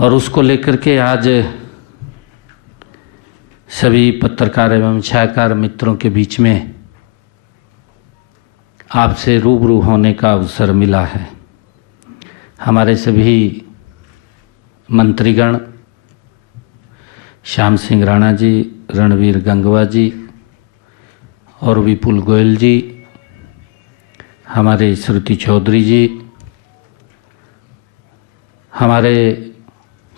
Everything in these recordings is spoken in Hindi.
और उसको लेकर के आज सभी पत्रकार एवं छायाकार मित्रों के बीच में आपसे रूबरू होने का अवसर मिला है। हमारे सभी मंत्रीगण, श्याम सिंह राणा जी, रणवीर गंगवा जी और विपुल गोयल जी, हमारे श्रुति चौधरी जी, हमारे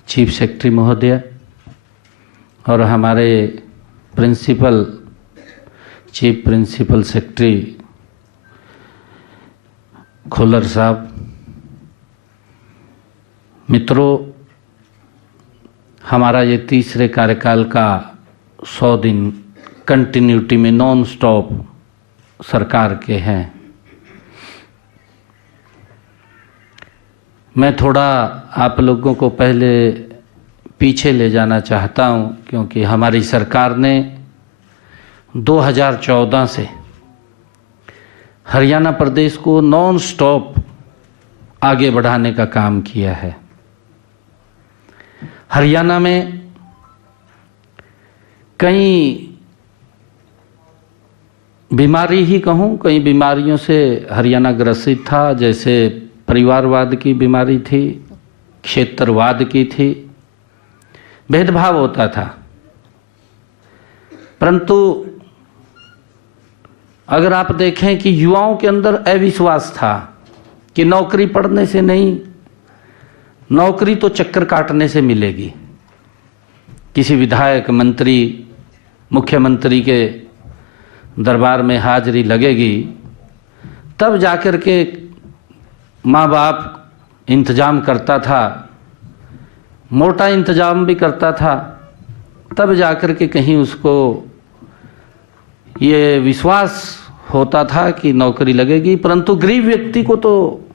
चीफ सेक्रेटरी महोदय और हमारे चीफ प्रिंसिपल सेक्रेटरी खोलर साहब, मित्रों, हमारा ये तीसरे कार्यकाल का 100 दिन कंटिन्यूटी में नॉन स्टॉप सरकार के हैं। मैं थोड़ा आप लोगों को पहले पीछे ले जाना चाहता हूं, क्योंकि हमारी सरकार ने 2014 से हरियाणा प्रदेश को नॉन स्टॉप आगे बढ़ाने का काम किया है। हरियाणा में कई बीमारी ही कहूँ, कई बीमारियों से हरियाणा ग्रसित था। जैसे परिवारवाद की बीमारी थी, क्षेत्रवाद की थी, भेदभाव होता था। परंतु अगर आप देखें कि युवाओं के अंदर अविश्वास था कि नौकरी पढ़ने से नहीं, नौकरी तो चक्कर काटने से मिलेगी। किसी विधायक, मंत्री, मुख्यमंत्री के दरबार में हाजिरी लगेगी, तब जाकर के माँ बाप इंतजाम करता था, मोटा इंतजाम भी करता था, तब जाकर के कहीं उसको ये विश्वास होता था कि नौकरी लगेगी। परंतु गरीब व्यक्ति को तो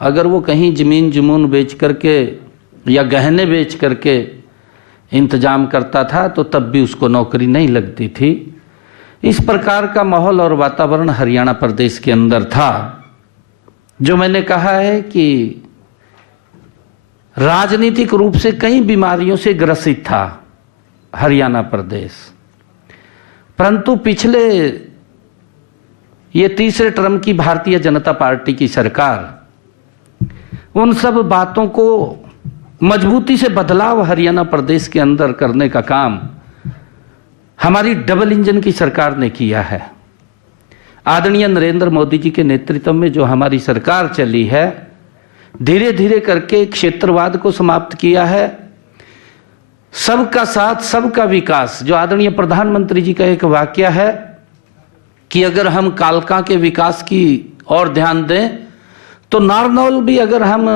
अगर वो कहीं ज़मीन जमून बेच करके या गहने बेच करके इंतजाम करता था तो तब भी उसको नौकरी नहीं लगती थी। इस प्रकार का माहौल और वातावरण हरियाणा प्रदेश के अंदर था, जो मैंने कहा है कि राजनीतिक रूप से कई बीमारियों से ग्रसित था हरियाणा प्रदेश। परंतु पिछले ये तीसरे टर्म की भारतीय जनता पार्टी की सरकार उन सब बातों को मजबूती से बदलाव हरियाणा प्रदेश के अंदर करने का काम हमारी डबल इंजन की सरकार ने किया है। आदरणीय नरेंद्र मोदी जी के नेतृत्व में जो हमारी सरकार चली है, धीरे धीरे करके क्षेत्रवाद को समाप्त किया है। सबका साथ सबका विकास, जो आदरणीय प्रधानमंत्री जी का एक वाक्य है कि अगर हम कालका के विकास की ओर ध्यान दें तो नारनौल भी, अगर हम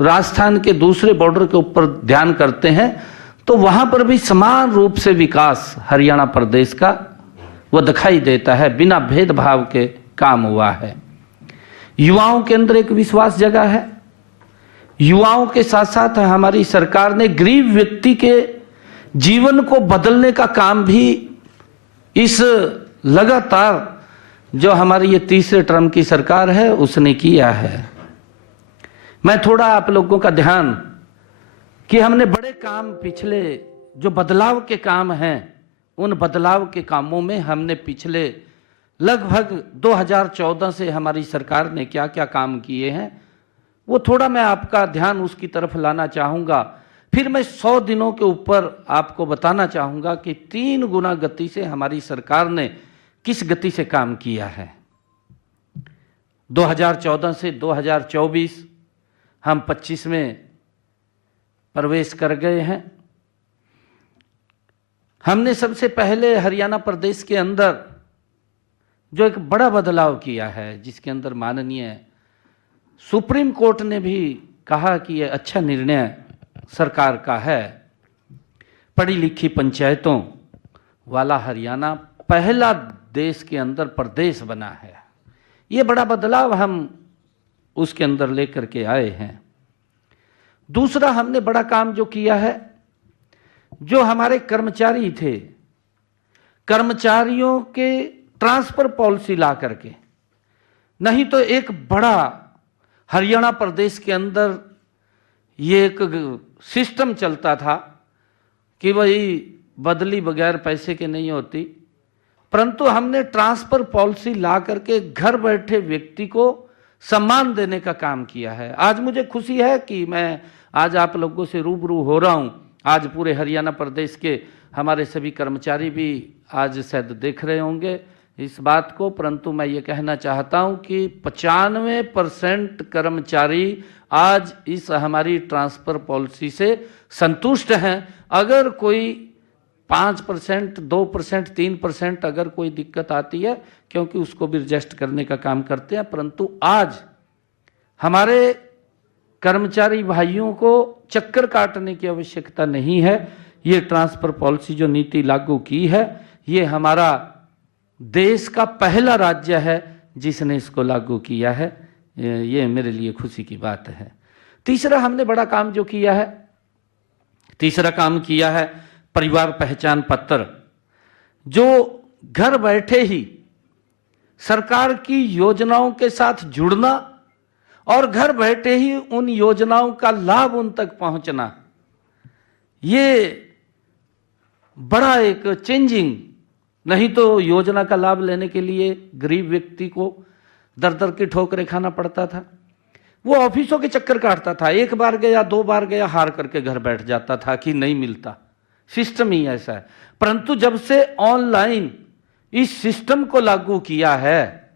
राजस्थान के दूसरे बॉर्डर के ऊपर ध्यान करते हैं तो वहां पर भी समान रूप से विकास हरियाणा प्रदेश का वो दिखाई देता है। बिना भेदभाव के काम हुआ है। युवाओं के अंदर एक विश्वास जगा है। युवाओं के साथ साथ हमारी सरकार ने गरीब व्यक्ति के जीवन को बदलने का काम भी इस लगातार जो हमारी ये तीसरे टर्म की सरकार है उसने किया है। मैं थोड़ा आप लोगों का ध्यान कि हमने बड़े काम, पिछले जो बदलाव के काम हैं, उन बदलाव के कामों में हमने पिछले लगभग 2014 से हमारी सरकार ने क्या क्या काम किए हैं, वो थोड़ा मैं आपका ध्यान उसकी तरफ लाना चाहूँगा। फिर मैं 100 दिनों के ऊपर आपको बताना चाहूँगा कि 3 गुना गति से हमारी सरकार ने किस गति से काम किया है। 2014 से 2024 हम 25 में प्रवेश कर गए हैं। हमने सबसे पहले हरियाणा प्रदेश के अंदर जो एक बड़ा बदलाव किया है, जिसके अंदर माननीय सुप्रीम कोर्ट ने भी कहा कि यह अच्छा निर्णय सरकार का है, पढ़ी लिखी पंचायतों वाला हरियाणा पहला देश के अंदर प्रदेश बना है। ये बड़ा बदलाव हम उसके अंदर लेकर के आए हैं। दूसरा हमने बड़ा काम जो किया है, जो हमारे कर्मचारी थे, कर्मचारियों के ट्रांसफर पॉलिसी ला करके, नहीं तो एक बड़ा हरियाणा प्रदेश के अंदर ये एक सिस्टम चलता था कि भाई बदली बगैर पैसे के नहीं होती, परंतु हमने ट्रांसफर पॉलिसी ला करके घर बैठे व्यक्ति को सम्मान देने का काम किया है। आज मुझे खुशी है कि मैं आज आप लोगों से रूबरू हो रहा हूं। आज पूरे हरियाणा प्रदेश के हमारे सभी कर्मचारी भी आज शायद देख रहे होंगे इस बात को, परंतु मैं ये कहना चाहता हूं कि 95% कर्मचारी आज इस हमारी ट्रांसफर पॉलिसी से संतुष्ट हैं। अगर कोई 5%, 2%, 3% अगर कोई दिक्कत आती है, क्योंकि उसको भी एडजस्ट करने का काम करते हैं, परंतु आज हमारे कर्मचारी भाइयों को चक्कर काटने की आवश्यकता नहीं है। ये ट्रांसफर पॉलिसी जो नीति लागू की है, ये हमारा देश का पहला राज्य है जिसने इसको लागू किया है। ये मेरे लिए खुशी की बात है। तीसरा हमने बड़ा काम जो किया है, तीसरा काम किया है परिवार पहचान पत्र, जो घर बैठे ही सरकार की योजनाओं के साथ जुड़ना और घर बैठे ही उन योजनाओं का लाभ उन तक पहुंचना, ये बड़ा एक चेंजिंग। नहीं तो योजना का लाभ लेने के लिए गरीब व्यक्ति को दर दर की ठोकरें खाना पड़ता था। वो ऑफिसों के चक्कर काटता था, एक बार गया, 2 बार गया, हार करके घर बैठ जाता था कि नहीं मिलता। सिस्टम ही ऐसा है। परंतु जब से ऑनलाइन इस सिस्टम को लागू किया है,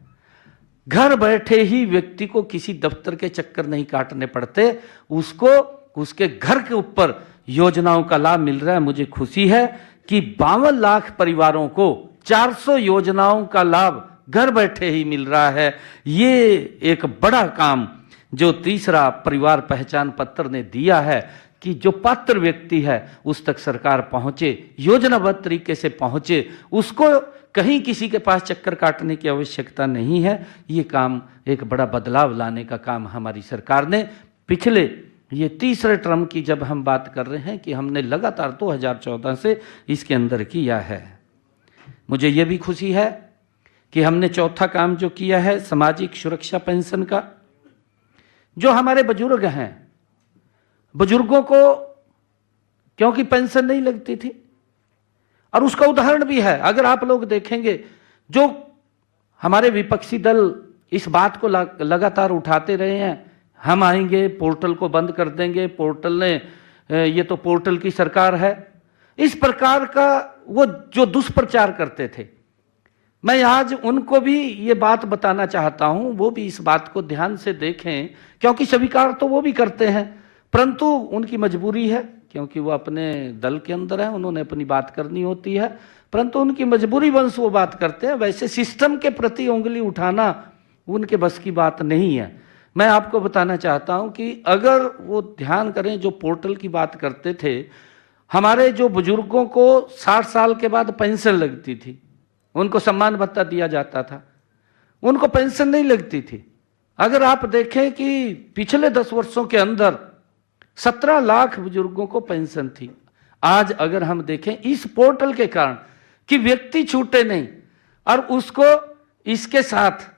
घर बैठे ही व्यक्ति को किसी दफ्तर के चक्कर नहीं काटने पड़ते, उसको उसके घर के ऊपर योजनाओं का लाभ मिल रहा है। मुझे खुशी है कि 52 लाख परिवारों को 400 योजनाओं का लाभ घर बैठे ही मिल रहा है। ये एक बड़ा काम जो तीसरा परिवार पहचान पत्र ने दिया है कि जो पात्र व्यक्ति है उस तक सरकार पहुंचे, योजनाबद्ध तरीके से पहुंचे, उसको कहीं किसी के पास चक्कर काटने की आवश्यकता नहीं है। ये काम एक बड़ा बदलाव लाने का काम हमारी सरकार ने पिछले ये तीसरे टर्म की जब हम बात कर रहे हैं कि हमने लगातार 2014 से इसके अंदर किया है। मुझे ये भी खुशी है कि हमने चौथा काम जो किया है सामाजिक सुरक्षा पेंशन का। जो हमारे बुजुर्ग हैं, बुजुर्गों को क्योंकि पेंशन नहीं लगती थी, और उसका उदाहरण भी है। अगर आप लोग देखेंगे, जो हमारे विपक्षी दल इस बात को लगातार उठाते रहे हैं, हम आएंगे पोर्टल को बंद कर देंगे, पोर्टल ने ये तो पोर्टल की सरकार है, इस प्रकार का वो जो दुष्प्रचार करते थे, मैं आज उनको भी ये बात बताना चाहता हूं, वो भी इस बात को ध्यान से देखें, क्योंकि स्वीकार तो वो भी करते हैं, परंतु उनकी मजबूरी है, क्योंकि वो अपने दल के अंदर है, उन्होंने अपनी बात करनी होती है, परंतु उनकी मजबूरी वंश वो बात करते हैं। वैसे सिस्टम के प्रति उंगली उठाना उनके बस की बात नहीं है। मैं आपको बताना चाहता हूं कि अगर वो ध्यान करें, जो पोर्टल की बात करते थे, हमारे जो बुजुर्गों को 60 साल के बाद पेंशन लगती थी, उनको सम्मान भत्ता दिया जाता था, उनको पेंशन नहीं लगती थी। अगर आप देखें कि पिछले 10 वर्षों के अंदर 17 लाख बुजुर्गों को पेंशन थी। आज अगर हम देखें इस पोर्टल के कारण कि व्यक्ति छूटे नहीं, और उसको इसके साथ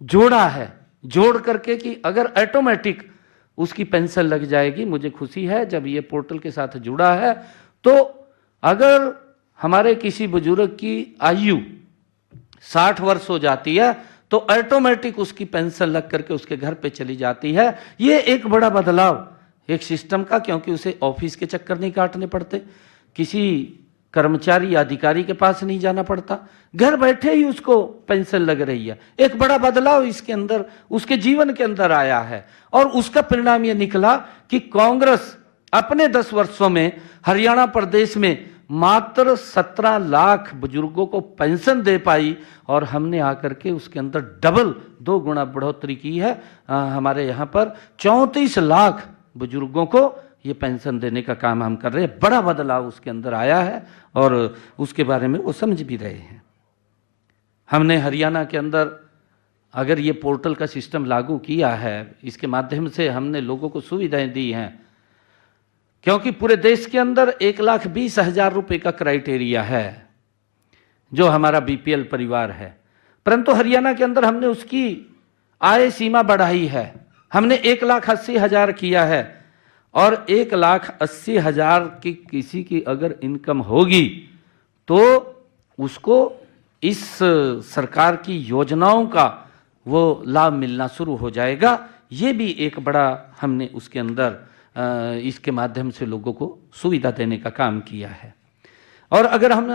जोड़ा है, जोड़ करके कि अगर ऑटोमेटिक उसकी पेंशन लग जाएगी। मुझे खुशी है जब ये पोर्टल के साथ जुड़ा है, तो अगर हमारे किसी बुजुर्ग की आयु 60 वर्ष हो जाती है तो ऑटोमेटिक उसकी पेंशन लग करके उसके घर पे चली जाती है। ये एक बड़ा बदलाव एक सिस्टम का, क्योंकि उसे ऑफिस के चक्कर नहीं काटने पड़ते, किसी कर्मचारी या अधिकारी के पास नहीं जाना पड़ता, घर बैठे ही उसको पेंशन लग रही है। एक बड़ा बदलाव इसके अंदर उसके जीवन के अंदर आया है, और उसका परिणाम ये निकला कि कांग्रेस अपने 10 वर्षों में हरियाणा प्रदेश में मात्र 17 लाख बुजुर्गों को पेंशन दे पाई, और हमने आकर के उसके अंदर डबल 2 गुना बढ़ोतरी की है। हमारे यहाँ पर 34 लाख बुजुर्गों को ये पेंशन देने का काम हम कर रहे हैं। बड़ा बदलाव उसके अंदर आया है, और उसके बारे में वो समझ भी रहे हैं। हमने हरियाणा के अंदर अगर ये पोर्टल का सिस्टम लागू किया है, इसके माध्यम से हमने लोगों को सुविधाएं दी हैं, क्योंकि पूरे देश के अंदर 1,20,000 रुपये का क्राइटेरिया है जो हमारा बीपीएल परिवार है, परंतु हरियाणा के अंदर हमने उसकी आय सीमा बढ़ाई है। हमने 1,80,000 किया है, और 1,80,000 की किसी की अगर इनकम होगी तो उसको इस सरकार की योजनाओं का वो लाभ मिलना शुरू हो जाएगा। ये भी एक बड़ा हमने उसके अंदर इसके माध्यम से लोगों को सुविधा देने का काम किया है। और अगर हम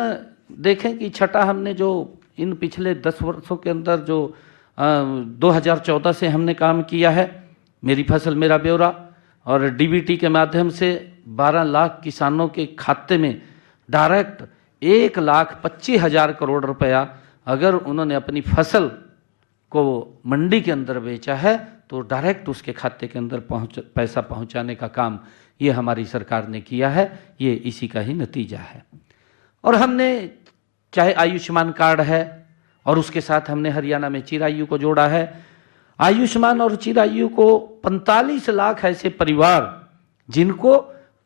देखें कि छठा हमने जो इन पिछले 10 वर्षों के अंदर जो 2014 से हमने काम किया है, मेरी फसल मेरा ब्यौरा और डीबीटी के माध्यम से 12 लाख किसानों के खाते में डायरेक्ट 1,25,000 करोड़ रुपया अगर उन्होंने अपनी फसल को मंडी के अंदर बेचा है तो डायरेक्ट उसके खाते के अंदर पैसा पहुंचाने का काम ये हमारी सरकार ने किया है। ये इसी का ही नतीजा है। और हमने चाहे आयुष्मान कार्ड है और उसके साथ हमने हरियाणा में चिरायु को जोड़ा है। आयुष्मान और चिरायु को 45 लाख ऐसे परिवार जिनको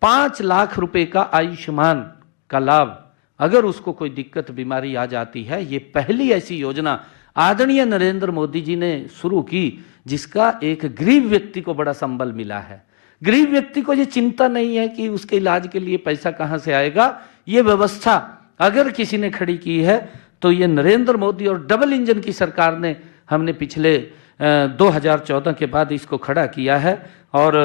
5 लाख रुपए का आयुष्मान का लाभ अगर उसको कोई दिक्कत बीमारी आ जाती है, ये पहली ऐसी योजना आदरणीय नरेंद्र मोदी जी ने शुरू की जिसका एक गरीब व्यक्ति को बड़ा संबल मिला है। गरीब व्यक्ति को ये चिंता नहीं है कि उसके इलाज के लिए पैसा कहां से आएगा। ये व्यवस्था अगर किसी ने खड़ी की है तो ये नरेंद्र मोदी और डबल इंजन की सरकार ने हमने पिछले 2014 के बाद इसको खड़ा किया है। और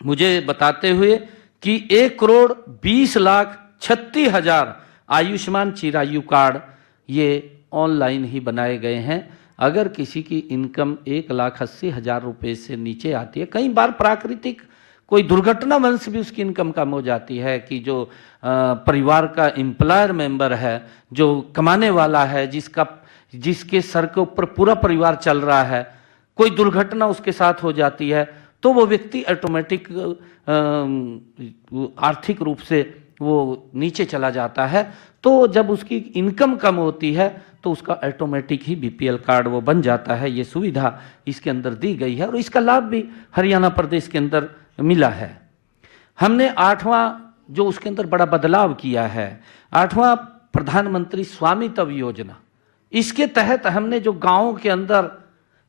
मुझे बताते हुए कि 1,20,36,000 आयुष्मान चिरायु कार्ड ये ऑनलाइन ही बनाए गए हैं। अगर किसी की इनकम 1,80,000 रुपये से नीचे आती है, कई बार प्राकृतिक कोई दुर्घटनावश भी उसकी इनकम कम हो जाती है कि जो परिवार का एम्प्लॉयर मेंबर है, जो कमाने वाला है, जिसके सर के ऊपर पूरा परिवार चल रहा है, कोई दुर्घटना उसके साथ हो जाती है तो वो व्यक्ति ऑटोमेटिक आर्थिक रूप से वो नीचे चला जाता है। तो जब उसकी इनकम कम होती है तो उसका ऑटोमेटिक ही बीपीएल कार्ड वो बन जाता है। ये सुविधा इसके अंदर दी गई है और इसका लाभ भी हरियाणा प्रदेश के अंदर मिला है। हमने 8वां जो उसके अंदर बड़ा बदलाव किया है, 8वां प्रधानमंत्री स्वामित्व योजना, इसके तहत हमने जो गांवों के अंदर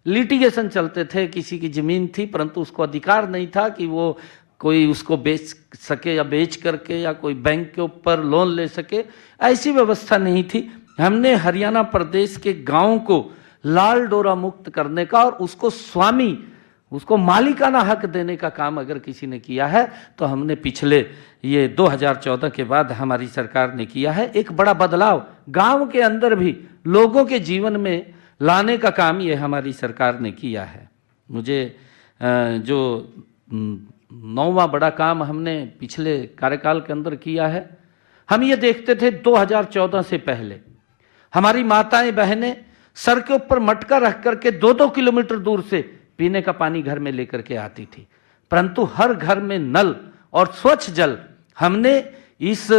लिटिगेशन चलते थे, किसी की जमीन थी परंतु उसको अधिकार नहीं था कि वो कोई उसको बेच सके या बेच करके या कोई बैंक के ऊपर लोन ले सके, ऐसी व्यवस्था नहीं थी। हमने हरियाणा प्रदेश के गांवों को लाल डोरा मुक्त करने का और उसको मालिकाना हक देने का काम अगर किसी ने किया है तो हमने पिछले ये 2014 के बाद हमारी सरकार ने किया है। एक बड़ा बदलाव गांव के अंदर भी लोगों के जीवन में लाने का काम ये हमारी सरकार ने किया है। मुझे जो 9वां बड़ा काम हमने पिछले कार्यकाल के अंदर किया है, हम ये देखते थे 2014 से पहले हमारी माताएं बहनें सर के ऊपर मटका रख करके 2-2 किलोमीटर दूर से पीने का पानी घर में लेकर के आती थी, परंतु हर घर में नल और स्वच्छ जल हमने इस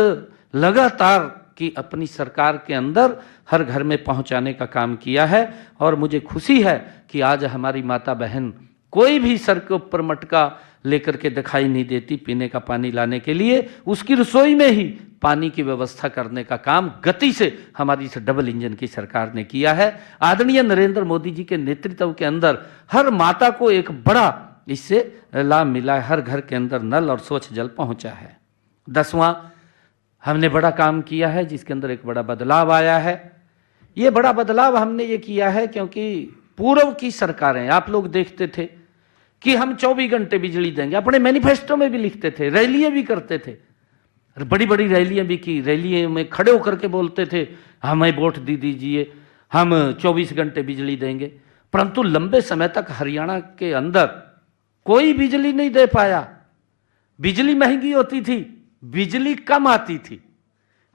लगातार की अपनी सरकार के अंदर हर घर में पहुंचाने का काम किया है। और मुझे खुशी है कि आज हमारी माता बहन कोई भी सर के ऊपर मटका लेकर के दिखाई नहीं देती पीने का पानी लाने के लिए। उसकी रसोई में ही पानी की व्यवस्था करने का काम गति से हमारी इस डबल इंजन की सरकार ने किया है। आदरणीय नरेंद्र मोदी जी के नेतृत्व के अंदर हर माता को एक बड़ा इससे लाभ मिला है, हर घर के अंदर नल और स्वच्छ जल पहुंचा है। 10वां हमने बड़ा काम किया है जिसके अंदर एक बड़ा बदलाव आया है। ये बड़ा बदलाव हमने ये किया है क्योंकि पूर्व की सरकारें, आप लोग देखते थे कि हम 24 घंटे बिजली देंगे, अपने मैनिफेस्टो में भी लिखते थे, रैलियां भी करते थे, बड़ी बड़ी रैलियां भी की, रैलियों में खड़े होकर के बोलते थे हमें वोट दे दीजिए, हम 24 घंटे बिजली देंगे। परंतु लंबे समय तक हरियाणा के अंदर कोई बिजली नहीं दे पाया। बिजली महंगी होती थी, बिजली कम आती थी,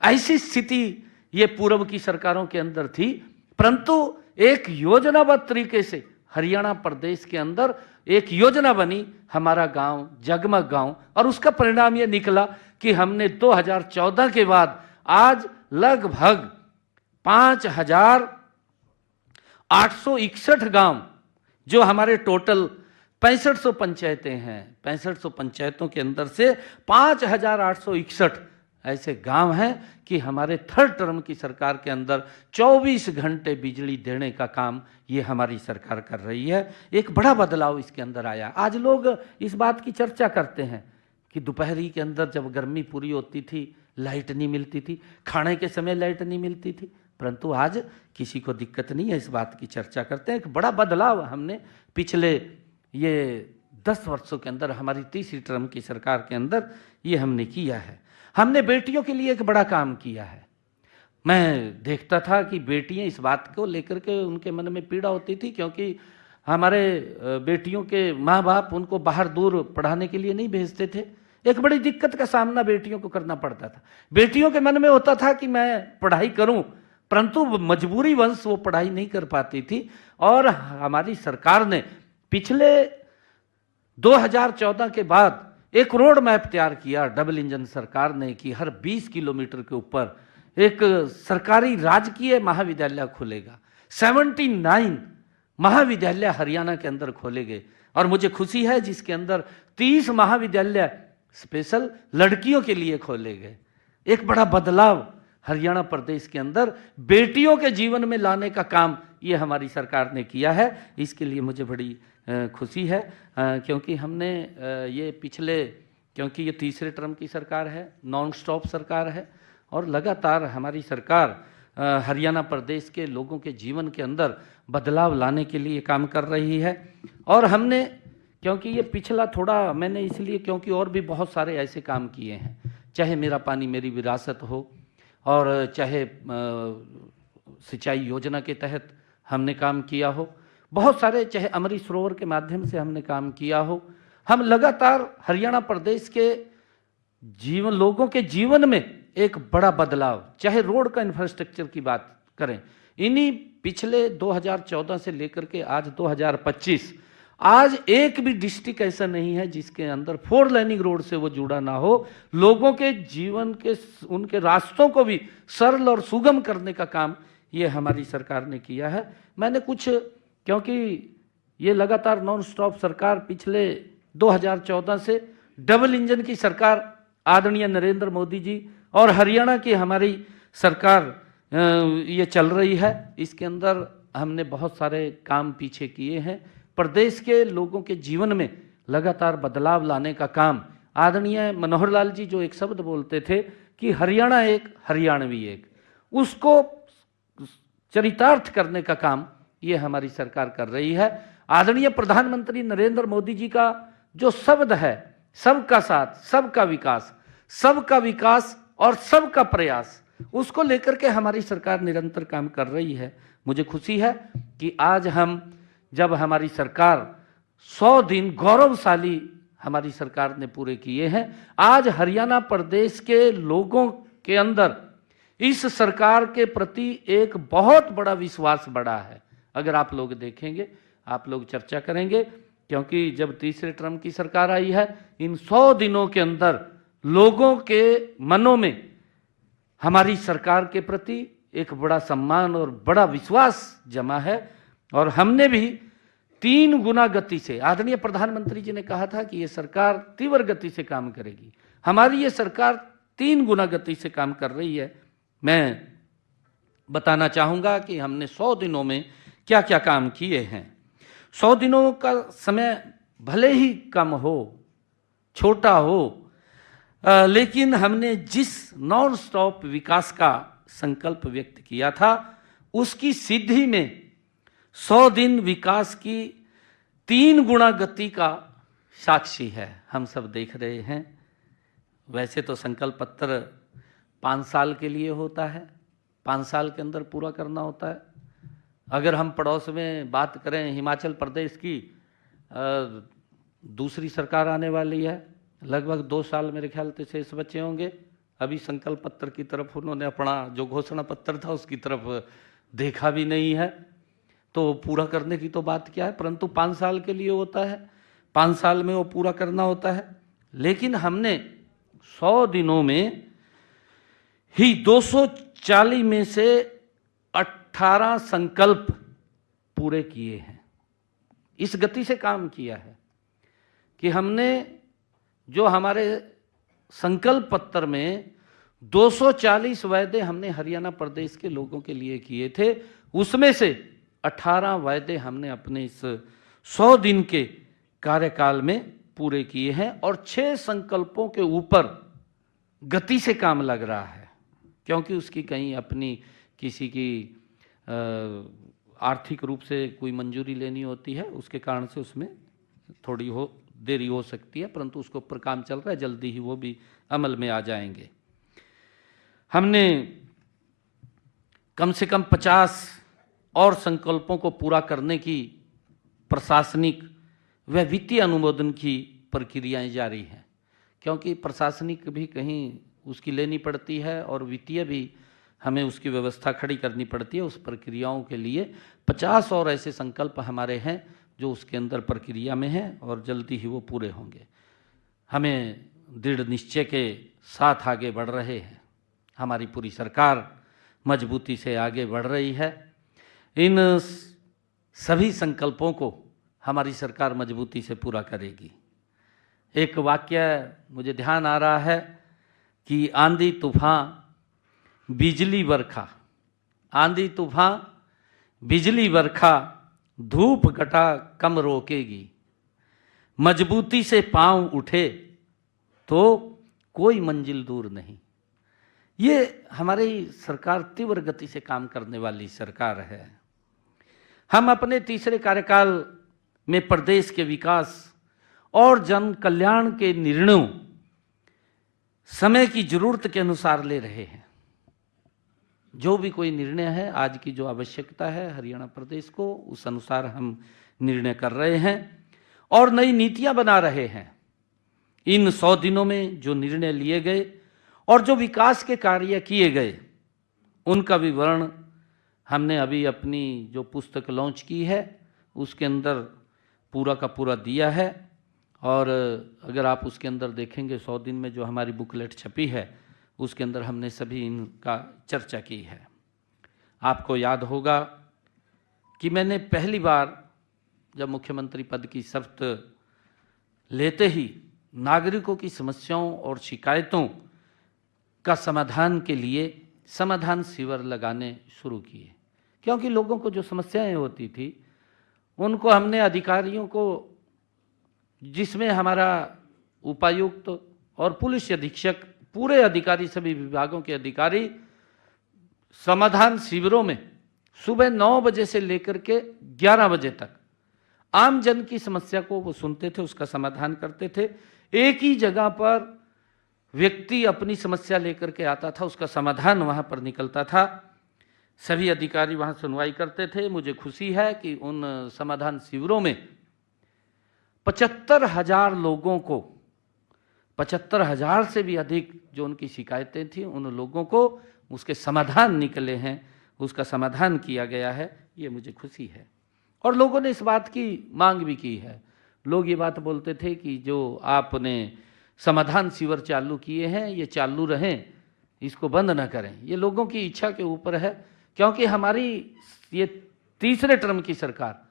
ऐसी स्थिति ये पूर्व की सरकारों के अंदर थी। परंतु एक योजनाबद्ध तरीके से हरियाणा प्रदेश के अंदर एक योजना बनी, हमारा गांव जगमग गांव, और उसका परिणाम ये निकला कि हमने 2014 के बाद आज लगभग 5,861 गांव, जो हमारे टोटल 6500 पंचायतें हैं, 6500 पंचायतों के अंदर से 5,861 ऐसे गांव हैं कि हमारे थर्ड टर्म की सरकार के अंदर 24 घंटे बिजली देने का काम ये हमारी सरकार कर रही है। एक बड़ा बदलाव इसके अंदर आया। आज लोग इस बात की चर्चा करते हैं कि दोपहरी के अंदर जब गर्मी पूरी होती थी लाइट नहीं मिलती थी, खाने के समय लाइट नहीं मिलती थी, परंतु आज किसी को दिक्कत नहीं है, इस बात की चर्चा करते हैं। एक बड़ा बदलाव हमने पिछले ये 10 वर्षों के अंदर, हमारी तीसरी टर्म की सरकार के अंदर ये हमने किया है। हमने बेटियों के लिए एक बड़ा काम किया है। मैं देखता था कि बेटियां, इस बात को लेकर के उनके मन में पीड़ा होती थी, क्योंकि हमारे बेटियों के माँ बाप उनको बाहर दूर पढ़ाने के लिए नहीं भेजते थे। एक बड़ी दिक्कत का सामना बेटियों को करना पड़ता था। बेटियों के मन में होता था कि मैं पढ़ाई करूं, परंतु मजबूरी वंश वो पढ़ाई नहीं कर पाती थी। और हमारी सरकार ने पिछले 2014 के बाद एक रोड मैप तैयार किया, डबल इंजन सरकार ने, कि हर 20 किलोमीटर के ऊपर एक सरकारी राजकीय महाविद्यालय खुलेगा। 79 महाविद्यालय हरियाणा के अंदर खोले गए और मुझे खुशी है जिसके अंदर 30 महाविद्यालय स्पेशल लड़कियों के लिए खोले गए। एक बड़ा बदलाव हरियाणा प्रदेश के अंदर बेटियों के जीवन में लाने का काम ये हमारी सरकार ने किया है। इसके लिए मुझे बड़ी खुशी है, क्योंकि हमने ये पिछले, क्योंकि ये तीसरे टर्म की सरकार है, नॉन स्टॉप सरकार है और लगातार हमारी सरकार हरियाणा प्रदेश के लोगों के जीवन के अंदर बदलाव लाने के लिए काम कर रही है। और हमने, क्योंकि ये पिछला थोड़ा मैंने इसलिए, क्योंकि और भी बहुत सारे ऐसे काम किए हैं, चाहे मेरा पानी मेरी विरासत हो, और चाहे सिंचाई योजना के तहत हमने काम किया हो, बहुत सारे, चाहे अमृत सरोवर के माध्यम से हमने काम किया हो। हम लगातार हरियाणा प्रदेश के जीवन, लोगों के जीवन में एक बड़ा बदलाव, चाहे रोड का इंफ्रास्ट्रक्चर की बात करें, इन्हीं पिछले 2014 से लेकर के आज 2025, आज एक भी डिस्ट्रिक्ट ऐसा नहीं है जिसके अंदर 4 लाइनिंग रोड से वो जुड़ा ना हो। लोगों के जीवन के, उनके रास्तों को भी सरल और सुगम करने का काम ये हमारी सरकार ने किया है। मैंने कुछ, क्योंकि ये लगातार नॉन स्टॉप सरकार पिछले 2014 से डबल इंजन की सरकार आदरणीय नरेंद्र मोदी जी और हरियाणा की हमारी सरकार ये चल रही है, इसके अंदर हमने बहुत सारे काम पीछे किए हैं। प्रदेश के लोगों के जीवन में लगातार बदलाव लाने का काम, आदरणीय मनोहर लाल जी जो एक शब्द बोलते थे कि हरियाणा एक, हरियाणवी एक, उसको चरितार्थ करने का काम ये हमारी सरकार कर रही है। आदरणीय प्रधानमंत्री नरेंद्र मोदी जी का जो शब्द है, सबका साथ, सबका विकास और सबका प्रयास, उसको लेकर के हमारी सरकार निरंतर काम कर रही है। मुझे खुशी है कि आज हम, जब हमारी सरकार 100 दिन गौरवशाली हमारी सरकार ने पूरे किए हैं, आज हरियाणा प्रदेश के लोगों के अंदर इस सरकार के प्रति एक बहुत बड़ा विश्वास बढ़ा है। अगर आप लोग देखेंगे, आप लोग चर्चा करेंगे, क्योंकि जब तीसरे टर्म की सरकार आई है, इन 100 दिनों के अंदर लोगों के मनों में हमारी सरकार के प्रति एक बड़ा सम्मान और बड़ा विश्वास जमा है। और हमने भी 3 गुना गति से, आदरणीय प्रधानमंत्री जी ने कहा था कि ये सरकार तीव्र गति से काम करेगी, हमारी ये सरकार 3 गुना गति से काम कर रही है। मैं बताना चाहूँगा कि हमने 100 दिनों में क्या क्या काम किए हैं। 100 दिनों का समय भले ही कम हो, छोटा हो, लेकिन हमने जिस नॉन स्टॉप विकास का संकल्प व्यक्त किया था, उसकी सिद्धि में 100 दिन विकास की 3 गुना गति का साक्षी है, हम सब देख रहे हैं। वैसे तो संकल्प पत्र 5 साल के लिए होता है, 5 साल के अंदर पूरा करना होता है। अगर हम पड़ोस में बात करें हिमाचल प्रदेश की, दूसरी सरकार आने वाली है, लगभग 2 साल मेरे ख्याल से शेष बचे होंगे। अभी संकल्प पत्र की तरफ उन्होंने अपना जो घोषणा पत्र था उसकी तरफ देखा भी नहीं है, तो पूरा करने की तो बात क्या है, परंतु 5 साल के लिए होता है, 5 साल में वो पूरा करना होता है। लेकिन हमने 100 दिनों में ही 240 में से 18 संकल्प पूरे किए हैं। इस गति से काम किया है कि हमने जो हमारे संकल्प पत्र में 240 वायदे हमने हरियाणा प्रदेश के लोगों के लिए किए थे, उसमें से 18 वायदे हमने अपने इस 100 दिन के कार्यकाल में पूरे किए हैं और 6 संकल्पों के ऊपर गति से काम लग रहा है, क्योंकि उसकी कहीं अपनी किसी की आर्थिक रूप से कोई मंजूरी लेनी होती है, उसके कारण से उसमें थोड़ी देरी हो सकती है, परंतु उसके ऊपर काम चल रहा है, जल्दी ही वो भी अमल में आ जाएंगे। हमने कम से कम 50 और संकल्पों को पूरा करने की प्रशासनिक व वित्तीय अनुमोदन की प्रक्रियाएं जारी हैं, क्योंकि प्रशासनिक भी कहीं उसकी लेनी पड़ती है और वित्तीय भी हमें उसकी व्यवस्था खड़ी करनी पड़ती है। उस प्रक्रियाओं के लिए 50 और ऐसे संकल्प हमारे हैं जो उसके अंदर प्रक्रिया में हैं और जल्दी ही वो पूरे होंगे। हमें दृढ़ निश्चय के साथ आगे बढ़ रहे हैं, हमारी पूरी सरकार मजबूती से आगे बढ़ रही है। इन सभी संकल्पों को हमारी सरकार मजबूती से पूरा करेगी। एक वाक्य मुझे ध्यान आ रहा है कि आंधी तूफान बिजली बरखा, आंधी तूफान बिजली बरखा धूप घटा कम रोकेगी, मजबूती से पांव उठे तो कोई मंजिल दूर नहीं। ये हमारी सरकार तीव्र गति से काम करने वाली सरकार है। हम अपने तीसरे कार्यकाल में प्रदेश के विकास और जन कल्याण के निर्णयों समय की जरूरत के अनुसार ले रहे हैं। जो भी कोई निर्णय है, आज की जो आवश्यकता है हरियाणा प्रदेश को, उस अनुसार हम निर्णय कर रहे हैं और नई नीतियां बना रहे हैं। इन 100 दिनों में जो निर्णय लिए गए और जो विकास के कार्य किए गए, उनका विवरण हमने अभी अपनी जो पुस्तक लॉन्च की है उसके अंदर पूरा का पूरा दिया है। और अगर आप उसके अंदर देखेंगे 100 दिन में जो हमारी बुकलेट छपी है उसके अंदर हमने सभी इनका चर्चा की है। आपको याद होगा कि मैंने पहली बार जब मुख्यमंत्री पद की शपथ लेते ही नागरिकों की समस्याओं और शिकायतों का समाधान के लिए समाधान शिविर लगाने शुरू किए, क्योंकि लोगों को जो समस्याएं होती थी उनको हमने अधिकारियों को, जिसमें हमारा उपायुक्त और पुलिस अधीक्षक, पूरे अधिकारी, सभी विभागों के अधिकारी समाधान शिविरों में सुबह 9 बजे से लेकर के 11 बजे तक आम जन की समस्या को वो सुनते थे, उसका समाधान करते थे। एक ही जगह पर व्यक्ति अपनी समस्या लेकर के आता था, उसका समाधान वहां पर निकलता था। सभी अधिकारी वहां सुनवाई करते थे। मुझे खुशी है कि उन समाधान शिविरों में 75,000 लोगों को, 75,000 से भी अधिक जो उनकी शिकायतें थी, उन लोगों को उसके समाधान निकले हैं, उसका समाधान किया गया है। ये मुझे खुशी है। और लोगों ने इस बात की मांग भी की है। लोग ये बात बोलते थे कि जो आपने समाधान शिविर चालू किए हैं ये चालू रहें, इसको बंद ना करें। ये लोगों की इच्छा के ऊपर है, क्योंकि हमारी ये तीसरे टर्म की सरकार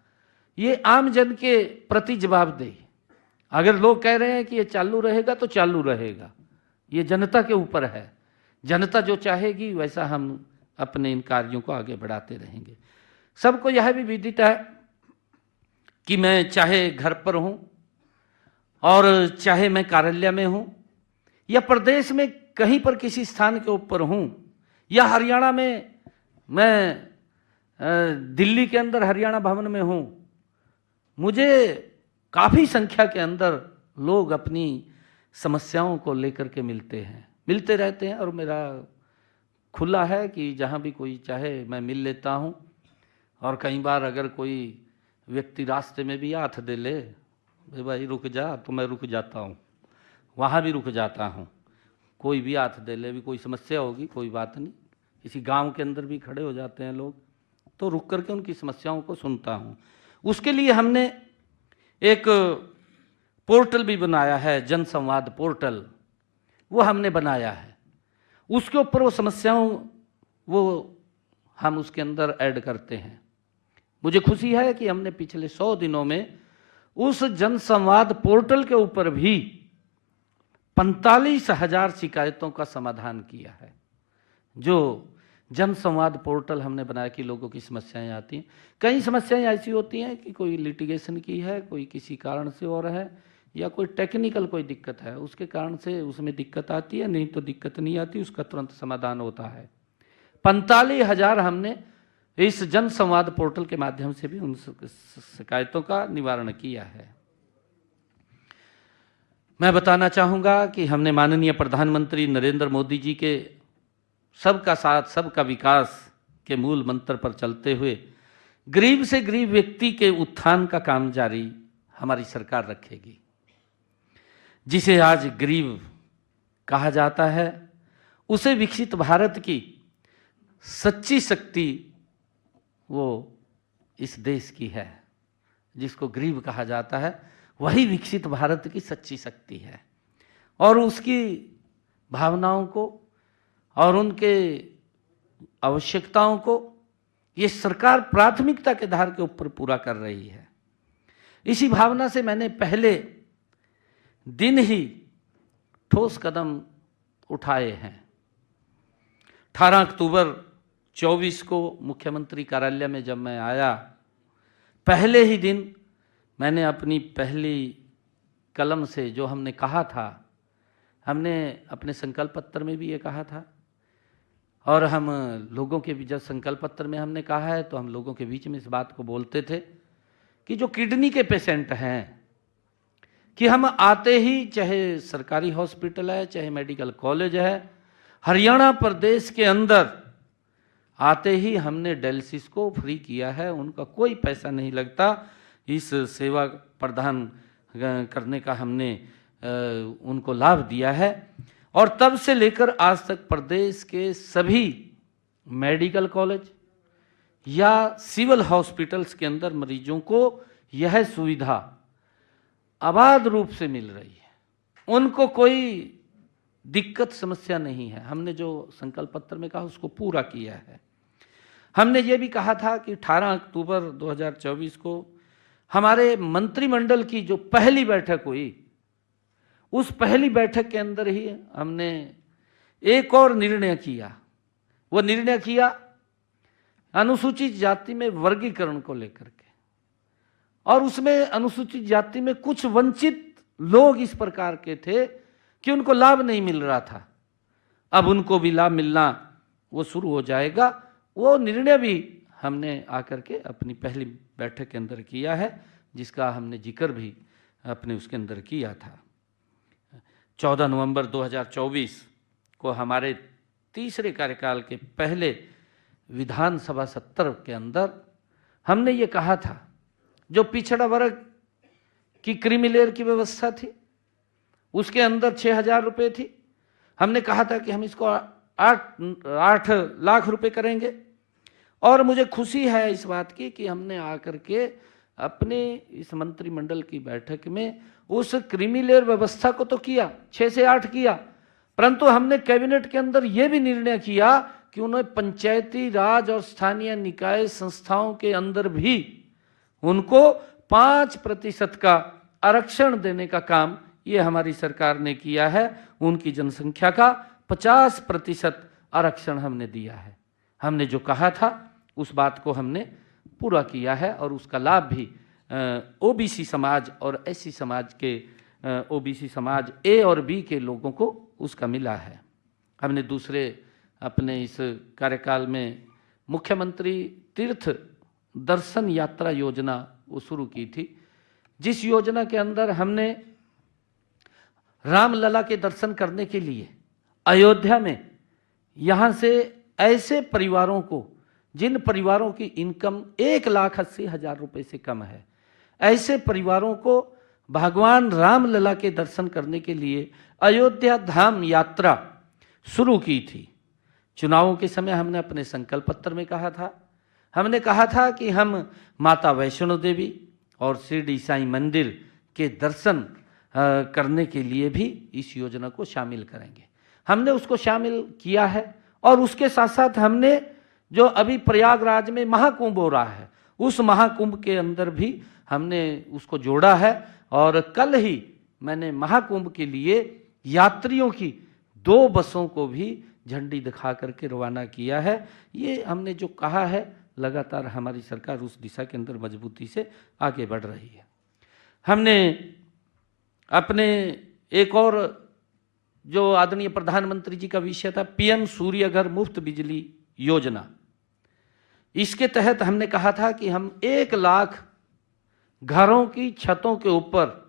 ये आम जन के प्रति जवाबदेही। अगर लोग कह रहे हैं कि ये चालू रहेगा तो चालू रहेगा, ये जनता के ऊपर है। जनता जो चाहेगी वैसा हम अपने इन कार्यों को आगे बढ़ाते रहेंगे। सबको यह भी विदित है कि मैं चाहे घर पर हूं और चाहे मैं कार्यालय में हूं या प्रदेश में कहीं पर किसी स्थान के ऊपर हूं, या हरियाणा में मैं दिल्ली के अंदर हरियाणा भवन में हूं, मुझे काफ़ी संख्या के अंदर लोग अपनी समस्याओं को लेकर के मिलते रहते हैं। और मेरा खुला है कि जहां भी कोई चाहे मैं मिल लेता हूं। और कई बार अगर कोई व्यक्ति रास्ते में भी हाथ दे ले, भाई रुक जा, तो मैं रुक जाता हूँ, वहाँ भी रुक जाता हूँ। कोई भी हाथ दे ले, भी कोई समस्या होगी, कोई बात नहीं, किसी गांव के अंदर भी खड़े हो जाते हैं लोग, तो रुक करके उनकी समस्याओं को सुनता हूँ। उसके लिए हमने एक पोर्टल भी बनाया है, जन संवाद पोर्टल, वो हमने बनाया है। उसके ऊपर वो समस्याओं वो हम उसके अंदर ऐड करते हैं। मुझे खुशी है कि हमने पिछले 100 दिनों में उस जन संवाद पोर्टल के ऊपर भी 45,000 शिकायतों का समाधान किया है। जो जन संवाद पोर्टल हमने बनाया कि लोगों की समस्याएं आती हैं, कई समस्याएं ऐसी होती हैं कि कोई लिटिगेशन की है, कोई किसी कारण से हो रहा है, या कोई टेक्निकल कोई दिक्कत है, उसके कारण से उसमें दिक्कत आती है, नहीं तो दिक्कत नहीं आती, उसका तुरंत समाधान होता है। 45,000 हमने इस जन संवाद पोर्टल के माध्यम से भी उन शिकायतों का निवारण किया है। मैं बताना चाहूँगा कि हमने माननीय प्रधानमंत्री नरेंद्र मोदी जी के सबका साथ सबका विकास के मूल मंत्र पर चलते हुए गरीब से गरीब व्यक्ति के उत्थान का काम जारी हमारी सरकार रखेगी। जिसे आज गरीब कहा जाता है, उसे विकसित भारत की सच्ची शक्ति वो इस देश की है। जिसको गरीब कहा जाता है वही विकसित भारत की सच्ची शक्ति है, और उसकी भावनाओं को और उनके आवश्यकताओं को ये सरकार प्राथमिकता के आधार के ऊपर पूरा कर रही है। इसी भावना से मैंने पहले दिन ही ठोस कदम उठाए हैं। 18 अक्टूबर 24 को मुख्यमंत्री कार्यालय में जब मैं आया, पहले ही दिन मैंने अपनी पहली कलम से जो हमने कहा था, हमने अपने संकल्प पत्र में भी ये कहा था, और हम लोगों के जब संकल्प पत्र में हमने कहा है तो हम लोगों के बीच में इस बात को बोलते थे कि जो किडनी के पेशेंट हैं, कि हम आते ही, चाहे सरकारी हॉस्पिटल है चाहे मेडिकल कॉलेज है, हरियाणा प्रदेश के अंदर आते ही हमने डायलिसिस को फ्री किया है। उनका कोई पैसा नहीं लगता। इस सेवा प्रदान करने का हमने उनको लाभ दिया है, और तब से लेकर आज तक प्रदेश के सभी मेडिकल कॉलेज या सिविल हॉस्पिटल्स के अंदर मरीजों को यह सुविधा अबाध रूप से मिल रही है। उनको कोई दिक्कत समस्या नहीं है। हमने जो संकल्प पत्र में कहा उसको पूरा किया है। हमने ये भी कहा था कि 18 अक्टूबर 2024 को हमारे मंत्रिमंडल की जो पहली बैठक हुई, उस पहली बैठक के अंदर ही हमने एक और निर्णय किया। वो निर्णय किया अनुसूचित जाति में वर्गीकरण को लेकर के, और उसमें अनुसूचित जाति में कुछ वंचित लोग इस प्रकार के थे कि उनको लाभ नहीं मिल रहा था। अब उनको भी लाभ मिलना वो शुरू हो जाएगा। वो निर्णय भी हमने आकर के अपनी पहली बैठक के अंदर किया है, जिसका हमने जिक्र भी अपने उसके अंदर किया था। 14 नवंबर 2024 को हमारे तीसरे कार्यकाल के पहले विधानसभा सत्र के अंदर हमने ये कहा था, जो पिछड़ा वर्ग की क्रीमी की व्यवस्था थी उसके अंदर 6,000 रुपये थी। हमने कहा था कि हम इसको 8 लाख रुपए करेंगे, और मुझे खुशी है इस बात की कि हमने आकर के अपने इस मंत्रिमंडल की बैठक में उस क्रीमी लेयर व्यवस्था को तो किया, 6 से 8 किया, परंतु हमने कैबिनेट के अंदर यह भी निर्णय किया कि उन्हें पंचायती राज और स्थानीय निकाय संस्थाओं के अंदर भी उनको 5% का आरक्षण देने का काम ये हमारी सरकार ने किया है। उनकी जनसंख्या का 50% आरक्षण हमने दिया है। हमने जो कहा था उस बात को हमने पूरा किया है, और उसका लाभ भी ओबीसी समाज और एससी समाज के ओबीसी समाज ए और बी के लोगों को उसका मिला है। हमने दूसरे अपने इस कार्यकाल में मुख्यमंत्री तीर्थ दर्शन यात्रा योजना वो शुरू की थी, जिस योजना के अंदर हमने रामलला के दर्शन करने के लिए अयोध्या में यहाँ से ऐसे परिवारों को, जिन परिवारों की इनकम 1,80,000 रुपये से कम है, ऐसे परिवारों को भगवान रामलला के दर्शन करने के लिए अयोध्या धाम यात्रा शुरू की थी। चुनावों के समय हमने अपने संकल्प पत्र में कहा था, हमने कहा था कि हम माता वैष्णो देवी और शिरडी साईं मंदिर के दर्शन करने के लिए भी इस योजना को शामिल करेंगे। हमने उसको शामिल किया है, और उसके साथ साथ हमने जो अभी प्रयागराज में महाकुंभ हो रहा है, उस महाकुंभ के अंदर भी हमने उसको जोड़ा है। और कल ही मैंने महाकुंभ के लिए यात्रियों की 2 बसों को भी झंडी दिखा करके रवाना किया है। ये हमने जो कहा है, लगातार हमारी सरकार उस दिशा के अंदर मजबूती से आगे बढ़ रही है। हमने अपने एक और जो आदरणीय प्रधानमंत्री जी का विषय था, पीएम सूर्य घर मुफ्त बिजली योजना, इसके तहत हमने कहा था कि हम 1 लाख घरों की छतों के ऊपर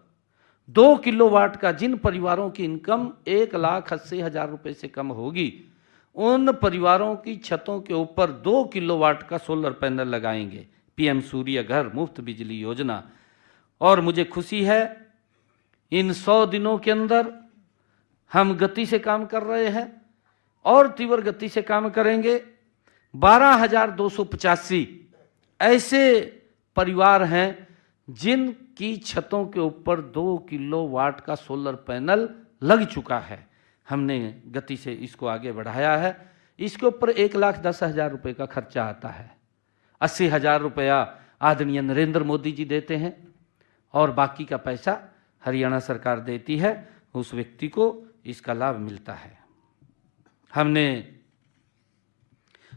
2 किलोवाट का, जिन परिवारों की इनकम 1,80,000 रुपये से कम होगी, उन परिवारों की छतों के ऊपर 2 किलोवाट का सोलर पैनल लगाएंगे। पीएम सूर्य घर मुफ्त बिजली योजना। और मुझे खुशी है, इन 100 दिनों के अंदर हम गति से काम कर रहे हैं और तीव्र गति से काम करेंगे। 12,285 ऐसे परिवार हैं जिनकी छतों के ऊपर 2 किलोवाट का सोलर पैनल लग चुका है। हमने गति से इसको आगे बढ़ाया है। इसके ऊपर 1,10,000 रुपये का खर्चा आता है। 80,000 रुपया आदरणीय नरेंद्र मोदी जी देते हैं और बाकी का पैसा हरियाणा सरकार देती है। उस व्यक्ति को इसका लाभ मिलता है। हमने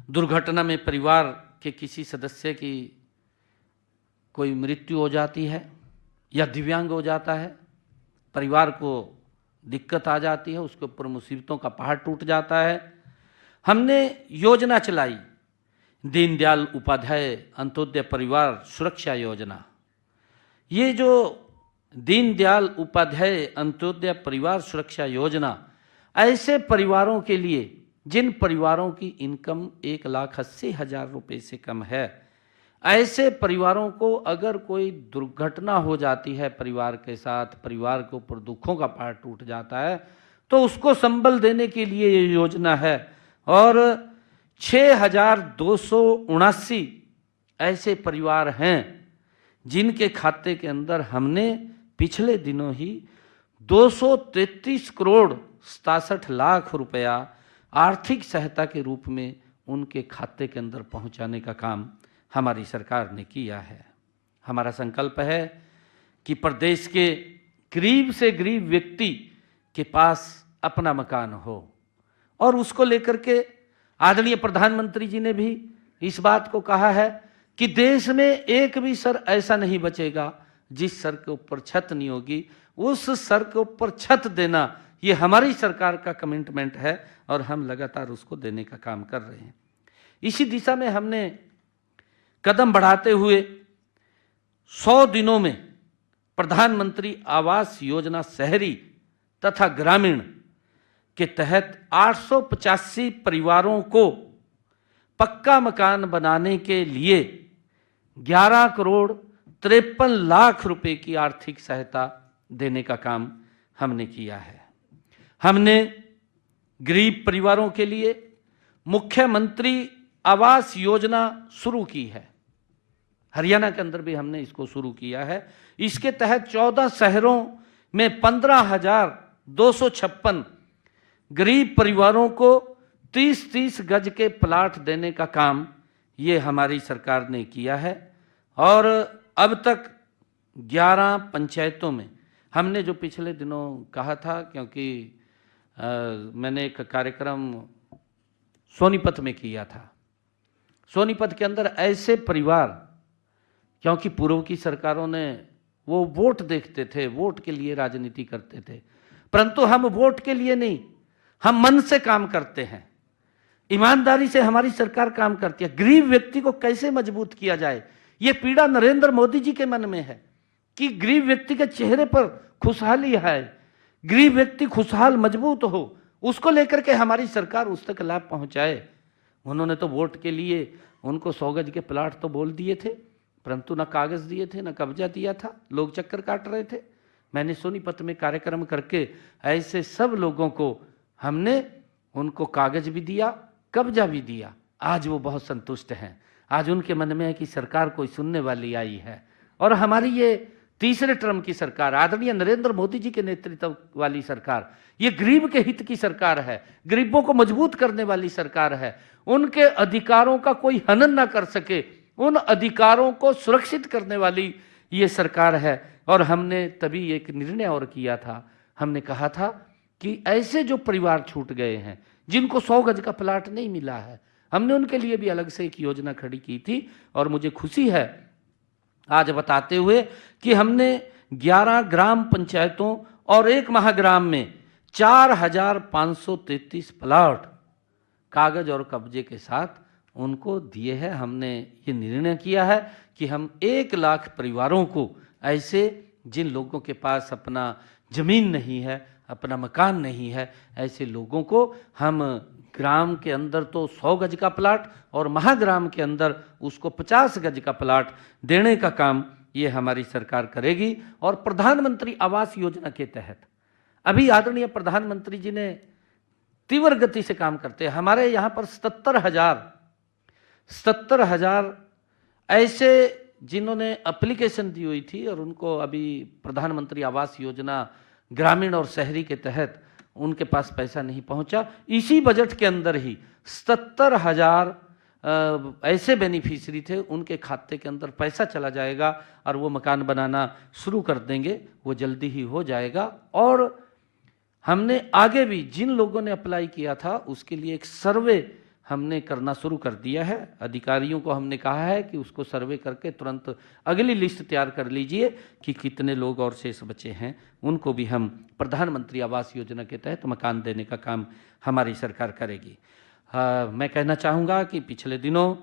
दुर्घटना में परिवार के किसी सदस्य की कोई मृत्यु हो जाती है या दिव्यांग हो जाता है, परिवार को दिक्कत आ जाती है, उसके ऊपर मुसीबतों का पहाड़ टूट जाता है, हमने योजना चलाई, दीनदयाल उपाध्याय अंत्योदय परिवार सुरक्षा योजना। ये जो दीनदयाल उपाध्याय अंत्योदय परिवार सुरक्षा योजना ऐसे परिवारों के लिए जिन परिवारों की इनकम 1,80,000 रुपये से कम है, ऐसे परिवारों को अगर कोई दुर्घटना हो जाती है परिवार के साथ, परिवार के ऊपर दुखों का पहाड़ टूट जाता है, तो उसको संबल देने के लिए ये योजना है। और 6,279 ऐसे परिवार हैं जिनके खाते के अंदर हमने पिछले दिनों ही 233 करोड़ 67 लाख रुपया आर्थिक सहायता के रूप में उनके खाते के अंदर पहुंचाने का काम हमारी सरकार ने किया है। हमारा संकल्प है कि प्रदेश के गरीब से गरीब व्यक्ति के पास अपना मकान हो, और उसको लेकर के आदरणीय प्रधानमंत्री जी ने भी इस बात को कहा है कि देश में एक भी सर ऐसा नहीं बचेगा जिस सर के ऊपर छत नहीं होगी। उस सर के ऊपर छत देना ये हमारी सरकार का कमिटमेंट है और हम लगातार उसको देने का काम कर रहे हैं। इसी दिशा में हमने कदम बढ़ाते हुए 100 दिनों में प्रधानमंत्री आवास योजना शहरी तथा ग्रामीण के तहत 885 परिवारों को पक्का मकान बनाने के लिए 11 करोड़ 53 लाख रुपए की आर्थिक सहायता देने का काम हमने किया है। हमने गरीब परिवारों के लिए मुख्यमंत्री आवास योजना शुरू की है। हरियाणा के अंदर भी हमने इसको शुरू किया है। इसके तहत 14 शहरों में 15,256 गरीब परिवारों को 30-30 गज के प्लाट देने का काम ये हमारी सरकार ने किया है। और अब तक 11 पंचायतों में हमने जो पिछले दिनों कहा था, क्योंकि मैंने एक कार्यक्रम सोनीपत में किया था, सोनीपत के अंदर ऐसे परिवार, क्योंकि पूर्व की सरकारों ने वो वोट देखते थे, वोट के लिए राजनीति करते थे, परंतु हम वोट के लिए नहीं, हम मन से काम करते हैं, ईमानदारी से हमारी सरकार काम करती है। गरीब व्यक्ति को कैसे मजबूत किया जाए, ये पीड़ा नरेंद्र मोदी जी के मन में है कि गरीब व्यक्ति के चेहरे पर खुशहाली है, गरीब व्यक्ति खुशहाल मजबूत हो, उसको लेकर के हमारी सरकार उस तक लाभ पहुंचाए। उन्होंने तो वोट के लिए उनको 100 गज के प्लाट तो बोल दिए थे, परंतु ना कागज दिए थे, ना कब्जा दिया था, लोग चक्कर काट रहे थे। मैंने सोनीपत में कार्यक्रम करके ऐसे सब लोगों को हमने उनको कागज भी दिया, कब्जा भी दिया। आज वो बहुत संतुष्ट हैं। आज उनके मन में है कि सरकार कोई सुनने वाली आई है। और हमारी ये तीसरे टर्म की सरकार, आदरणीय नरेंद्र मोदी जी के नेतृत्व वाली सरकार, ये गरीब के हित की सरकार है, गरीबों को मजबूत करने वाली सरकार है। उनके अधिकारों का कोई हनन ना कर सके, उन अधिकारों को सुरक्षित करने वाली ये सरकार है। और हमने तभी एक निर्णय और किया था, हमने कहा था कि ऐसे जो परिवार छूट गए हैं जिनको 100 गज का प्लाट नहीं मिला है, हमने उनके लिए भी अलग से एक योजना खड़ी की थी। और मुझे खुशी है आज बताते हुए कि हमने 11 ग्राम पंचायतों और एक महाग्राम में 4,533 प्लाट कागज और कब्जे के साथ उनको दिए हैं। हमने ये निर्णय किया है कि हम 1 लाख परिवारों को, ऐसे जिन लोगों के पास अपना जमीन नहीं है, अपना मकान नहीं है, ऐसे लोगों को हम ग्राम के अंदर तो 100 गज का प्लाट और महाग्राम के अंदर उसको 50 गज का प्लाट देने का काम ये हमारी सरकार करेगी। और प्रधानमंत्री आवास योजना के तहत अभी आदरणीय प्रधानमंत्री जी ने तीव्र गति से काम करते हैं। हमारे यहाँ पर 77,000 ऐसे जिन्होंने एप्लीकेशन दी हुई थी और उनको अभी प्रधानमंत्री आवास योजना ग्रामीण और शहरी के तहत उनके पास पैसा नहीं पहुंचा। इसी बजट के अंदर ही 77,000 ऐसे बेनिफिशियरी थे, उनके खाते के अंदर पैसा चला जाएगा और वो मकान बनाना शुरू कर देंगे। वो जल्दी ही हो जाएगा। और हमने आगे भी जिन लोगों ने अप्लाई किया था उसके लिए एक सर्वे हमने करना शुरू कर दिया है। अधिकारियों को हमने कहा है कि उसको सर्वे करके तुरंत अगली लिस्ट तैयार कर लीजिए कि कितने लोग और शेष बचे हैं, उनको भी हम प्रधानमंत्री आवास योजना के तहत मकान देने का काम हमारी सरकार करेगी। मैं कहना चाहूँगा कि पिछले दिनों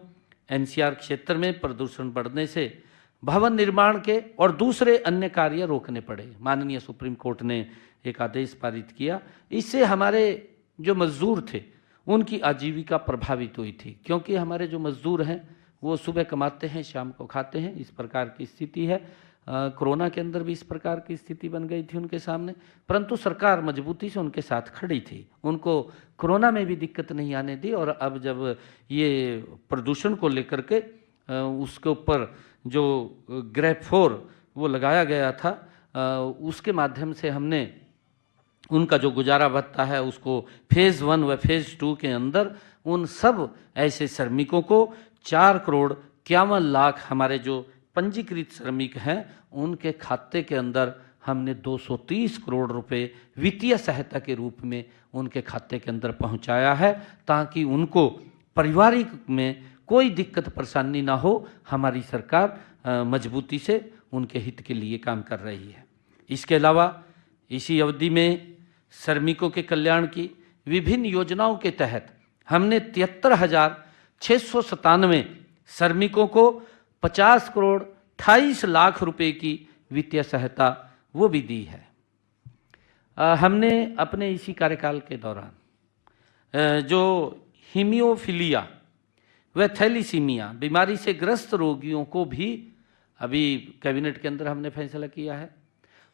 एनसीआर क्षेत्र में प्रदूषण बढ़ने से भवन निर्माण के और दूसरे अन्य कार्य रोकने पड़े। माननीय सुप्रीम कोर्ट ने एक आदेश पारित किया। इससे हमारे जो मजदूर थे उनकी आजीविका प्रभावित हुई थी, क्योंकि हमारे जो मजदूर हैं वो सुबह कमाते हैं, शाम को खाते हैं। इस प्रकार की स्थिति है। कोरोना के अंदर भी इस प्रकार की स्थिति बन गई थी उनके सामने, परंतु सरकार मजबूती से उनके साथ खड़ी थी, उनको कोरोना में भी दिक्कत नहीं आने दी। और अब जब ये प्रदूषण को लेकर के उसके ऊपर जो ग्रेड 4 वो लगाया गया था, उसके माध्यम से हमने उनका जो गुजारा भत्ता है उसको फेज़ 1 व फेज़ 2 के अंदर उन सब ऐसे श्रमिकों को 4,51,00,000 हमारे जो पंजीकृत श्रमिक हैं उनके खाते के अंदर हमने 230 करोड़ रुपए वित्तीय सहायता के रूप में उनके खाते के अंदर पहुंचाया है, ताकि उनको पारिवारिक में कोई दिक्कत परेशानी ना हो। हमारी सरकार मजबूती से उनके हित के लिए काम कर रही है। इसके अलावा इसी अवधि में श्रमिकों के कल्याण की विभिन्न योजनाओं के तहत हमने 73,697 श्रमिकों को 50 करोड़ 28 लाख रुपए की वित्तीय सहायता वो भी दी है। हमने अपने इसी कार्यकाल के दौरान जो हीमोफीलिया व थैलीसीमिया बीमारी से ग्रस्त रोगियों को भी अभी कैबिनेट के अंदर हमने फैसला किया है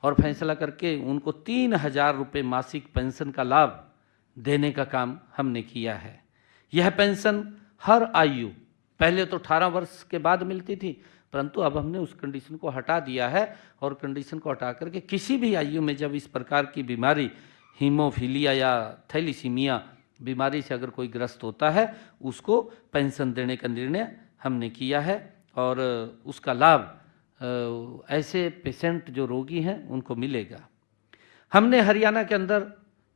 और फैसला करके उनको 3,000 रुपये मासिक पेंशन का लाभ देने का काम हमने किया है। यह पेंशन हर आयु, पहले तो 18 वर्ष के बाद मिलती थी, परंतु अब हमने उस कंडीशन को हटा दिया है और कंडीशन को हटा करके किसी भी आयु में जब इस प्रकार की बीमारी हीमोफीलिया या थैलीसीमिया बीमारी से अगर कोई ग्रस्त होता है उसको पेंशन देने का निर्णय हमने किया है और उसका लाभ ऐसे पेशेंट जो रोगी हैं उनको मिलेगा। हमने हरियाणा के अंदर